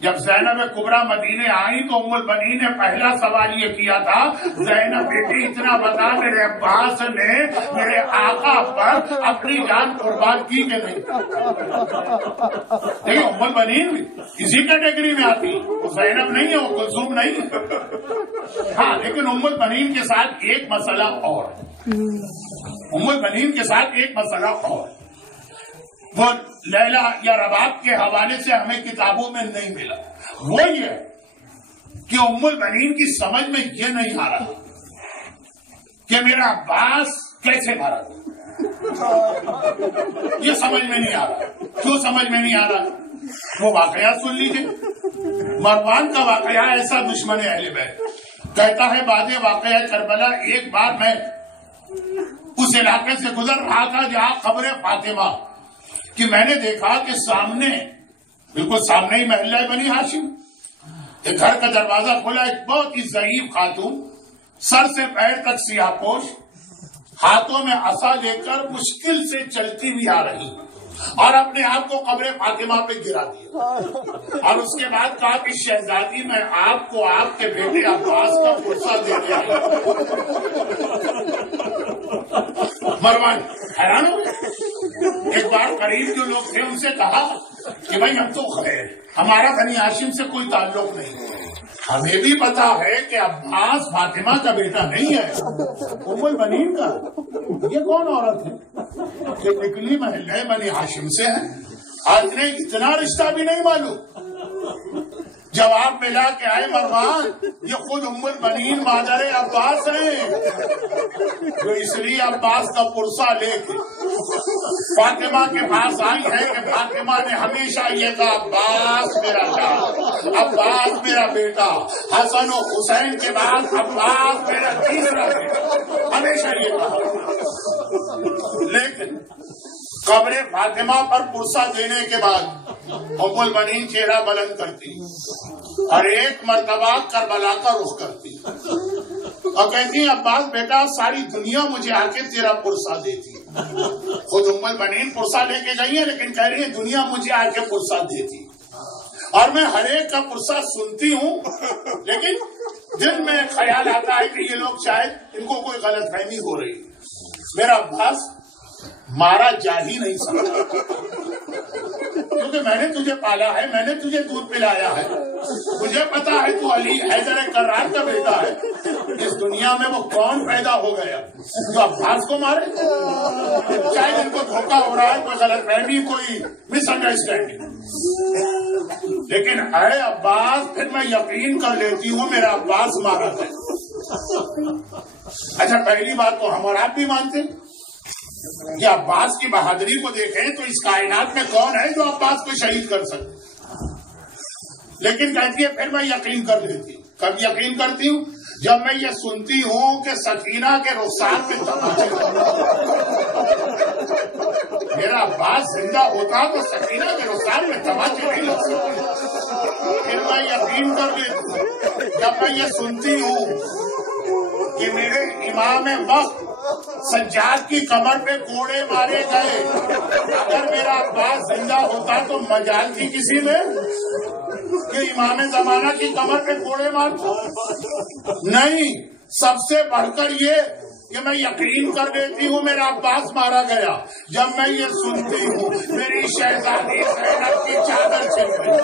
جب زینب کبریٰ مدینے آئی تو ام البنین نے پہلا سوال یہ کیا تھا، زینب بیٹی اتنا بتا میرے عباس نے میرے آقا پر اپنی جان قربان کی کہ نہیں؟ دیکھیں ام البنین بھی اسی کیٹیگری میں آتی، وہ زینب نہیں ہے، وہ کلثوم نہیں ہے. ہاں لیکن ام البنین کے ساتھ ایک مسئلہ اور ہے. ام البنین کے ساتھ ایک مسئلہ اور، وہ لیلا یا رباب کے حوالے سے ہمیں کتابوں میں نہیں ملا، وہ یہ کہ ام البنین کی سمجھ میں یہ نہیں آ رہا کہ میرا عباس کیسے مارا گیا، یہ سمجھ میں نہیں آ رہا۔ کیوں سمجھ میں نہیں آ رہا؟ وہ واقعات سن لیجیے۔ مروان کا واقعہ ایسا دشمن اہل بیت، کہتا ہے بعد واقعہ کربلا ایک بار میں اس علاقے سے گزر رہا تھا جہاں قبر فاطمہ، کہ میں نے دیکھا کہ سامنے، بالکل سامنے ہی محلہ بنی ہاشم، ایک گھر کا دروازہ کھلا، ایک بہت ہی ضعیف خاتون، سر سے پیر تک سیاہ پوش، ہاتھوں میں عصا لے کر مشکل سے چلتی بھی آ رہی، اور اپنے آپ کو قبر فاطمہ پہ گرا دیا، اور اس کے بعد کہا کہ شہزادی میں آپ کو آپ کے بیٹے عباس کا پرسہ دے دیا۔ مروان حیران ہو گئے۔ ایک بار قریب جو لوگ تھے ان سے کہا کہ بھائی ہم تو خیر، ہمارا بنی ہاشم سے کوئی تعلق نہیں، ہمیں بھی پتا ہے کہ عباس فاطمہ کا بیٹا نہیں ہے، ام البنین کا۔ یہ کون عورت ہے کہ نکلی محلہ بنی ہاشم سے ہے، آج نے اتنا رشتہ بھی نہیں معلوم۔ جواب ملا کہ آئے مروان، یہ خود ام البنین مادر عباس ہیں، جو اس لیے عباس کا پرسہ لے کے فاطمہ کے پاس آئی ہے کہ فاطمہ نے ہمیشہ یہ کہا عباس میرا لال، عباس میرا بیٹا، حسن و حسین کے بعد عباس میرا تیسرا بیٹا، ہمیشہ یہ کہا۔ لیکن قبر فاطمہ پر پرسہ دینے کے بعد ام البنین چہرہ بلند کرتی اور ایک مرتبہ کربلا کا رخ کرتی اور کہتی عباس بیٹا ساری دنیا مجھے آ کے تیرا پرسہ دیتی، خود ام البنین پرسہ لے کے گئی ہے لیکن کہہ رہی ہے دنیا مجھے آ کے پرسہ دیتی، اور میں ہر ایک کا پرسہ سنتی ہوں، لیکن دل میں خیال آتا ہے کہ یہ لوگ شاید ان کو کوئی غلط فہمی ہو رہی، میرا عباس مارا جا ہی نہیں سکتا، کیونکہ میں نے تجھے پالا ہے، میں نے تجھے دودھ پلایا ہے، مجھے پتا ہے تو علی حیدر کرار کا بیٹا ہے، اس دنیا میں وہ کون پیدا ہو گیا جو عباس کو مارے؟ شاید ان کو دھوکہ ہو رہا ہے، کوئی غلط فہمی، کوئی مس انڈرسٹینڈنگ، لیکن اے عباس پھر میں یقین کر لیتی ہوں میرا عباس مارا گیا۔ اچھا پہلی بات تو ہم اور آپ بھی مانتے کہ عباس کی بہادری کو دیکھیں تو اس کائنات میں کون ہے جو عباس کو شہید کر سکتے، لیکن کہتی ہے پھر میں یقین کر لیتی ہوں۔ کب یقین کرتی ہوں؟ جب میں یہ سنتی ہوں کہ سکینہ کے رخسار پہ تماچے، میرا عباس زندہ ہوتا تو سکینہ کے رخسار میں تماچے نہیں لگ سکتے، پھر میں یقین کر لیتی ہوں۔ جب میں یہ سنتی ہوں کہ میرے امام وقت سجاد کی کمر پہ کوڑے مارے گئے، اگر میرا عباس زندہ ہوتا تو مجال تھی کسی میں کہ امام زمانہ کی کمر پہ کوڑے مارتا؟ نہیں، سب سے بڑھ کر یہ کہ میں یقین کر دیتی ہوں میرا عباس مارا گیا جب میں یہ سنتی ہوں میری شہزادی زینب کی چادر چھن گئی۔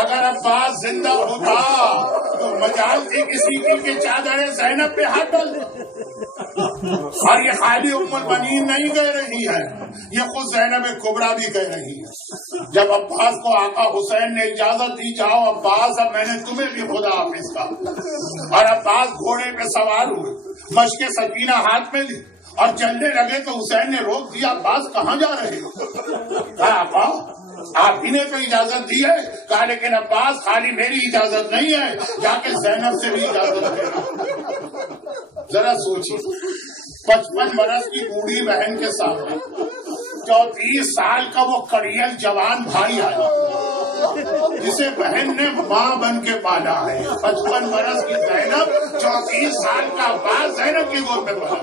اگر عباس زندہ ہوتا تو مجال تھی کسی کی کہ چادر زینب پہ ہاتھ ڈال دے، اور یہ خالی ام البنین نہیں کہہ رہی ہے، یہ خود زینب کبریٰ بھی کہہ رہی ہے۔ جب عباس کو آقا حسین نے اجازت دی جاؤ عباس اب میں نے تمہیں بھی خدا حافظ کہا، اور عباس گھوڑے پہ سوار ہوئے، مشق سکینہ ہاتھ میں لی اور چلنے لگے تو حسین نے روک دیا، عباس کہاں جا رہے ہو؟ کہا آقا آپ ہی نے تو اجازت دی ہے۔ کہا لیکن عباس خالی میری اجازت نہیں ہے، جا کے زینب سے بھی اجازت ہے۔ ذرا سوچیے 55 برس کی بوڑھی بہن کے سامنے 34 سال کا وہ کڑیل جوان بھائی آیا جسے بہن نے ماں بن کے پالا ہے، 55 برس کی زینب 34 سال کا عباس زینب کی گود میں پالا،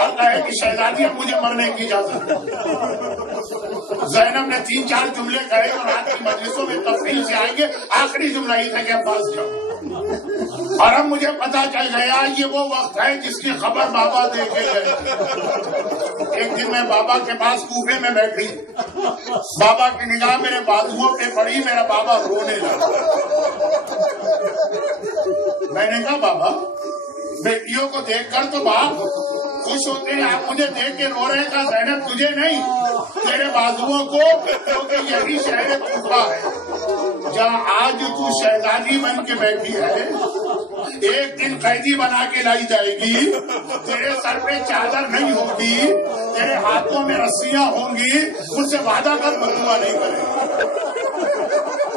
اور کہے کہ شہزادی اب مجھے مرنے کی اجازت ہے۔ زینب نے 3-4 جملے کہے اور آج کی مجلسوں میں تفصیل سے آئیں گے، آخری جملہ ہی تھا کہ عباس جاؤ، اور اب مجھے پتا چل گیا یہ وہ وقت ہے جس کی خبر بابا دے کے گئے۔ ایک دن میں بابا کے پاس کوفے میں بیٹھی، بابا کی نگاہ میرے بازوؤں پہ پڑی، میرا بابا رونے لگا۔ میں نے کہا بابا بیٹیوں کو دیکھ کر تو باپ خوش ہوتے ہیں آپ مجھے دیکھ کے رو رہے تھا زینب تجھے نہیں تیرے بازوؤں کو، کیونکہ یہی شہر کوفہ ہے جہاں آج تو شہزادی بن کے بیٹھی ہے، ایک دن قیدی بنا کے لائی جائے گی، تیرے سر پہ چادر نہیں ہوگی، تیرے ہاتھوں میں رسیاں ہوں گی، مجھ سے وعدہ کر بدعا نہیں کرے۔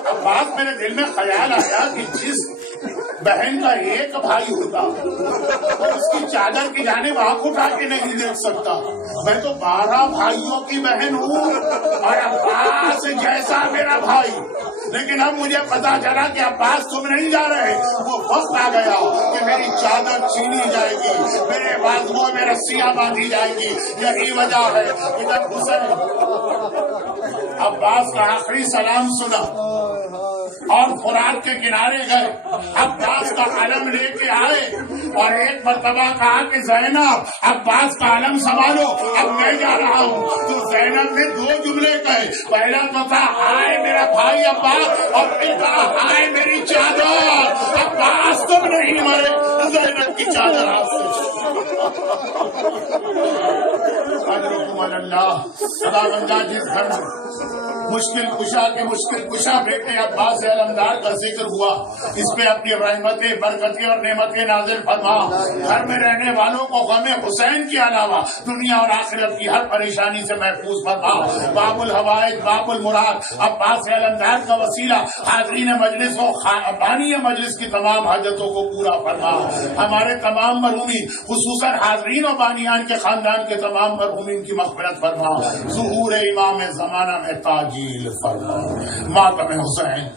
اب بات میرے دل میں خیال آیا کہ جس بہن کا ایک بھائی ہوتا اور اس کی چادر کی جانب آنکھ اٹھا کے نہیں دیکھ سکتا، میں تو 12 بھائیوں کی بہن ہوں اور عباس جیسا میرا بھائی، لیکن اب مجھے پتا چلا کہ عباس تم نہیں جا رہے، وہ وقت آ گیا کہ میری چادر چھینی جائے گی، میرے بازوؤں میں رسیاں باندھی جائیں گی، یہی وجہ ہے۔ ادھر حسین عباس کا آخری سلام سنا اور فرات کے کنارے گئے، عباس کا علم لے کے آئے اور ایک مرتبہ کہا کہ زینب عباس کا علم سنبھالو، اب میں جا رہا ہوں۔ تو زینب نے 2 جملے کہے، پہلا تو تھا ہائے میرا بھائی عباس، اور پھر کہا ہائے میری چادر، عباس تم نہیں مرے، زینب کی چادر آپ سے۔ اللہ خدا بندہ جس گھر مشکل کشا کے مشکل کشا بیٹے عباس علمدار کا ذکر ہوا، اس پہ اپنی رحمتیں برکتیں اور نعمتیں نازل فرما، گھر میں رہنے والوں کو غم حسین کے علاوہ دنیا اور آخرت کی ہر پریشانی سے محفوظ فرما۔ باب الحوائج باب المراد عباس علمدار کا وسیلہ حاضرین مجلس و بانی مجلس کی تمام حاجتوں کو پورا فرما، ہمارے تمام مرحومین خصوصاً حاضرین و بانیان کے خاندان کے تمام مرحومین کی مغفرت فرما، ظہور امام زمانہ میں تاجیل فرما، ماتم حسین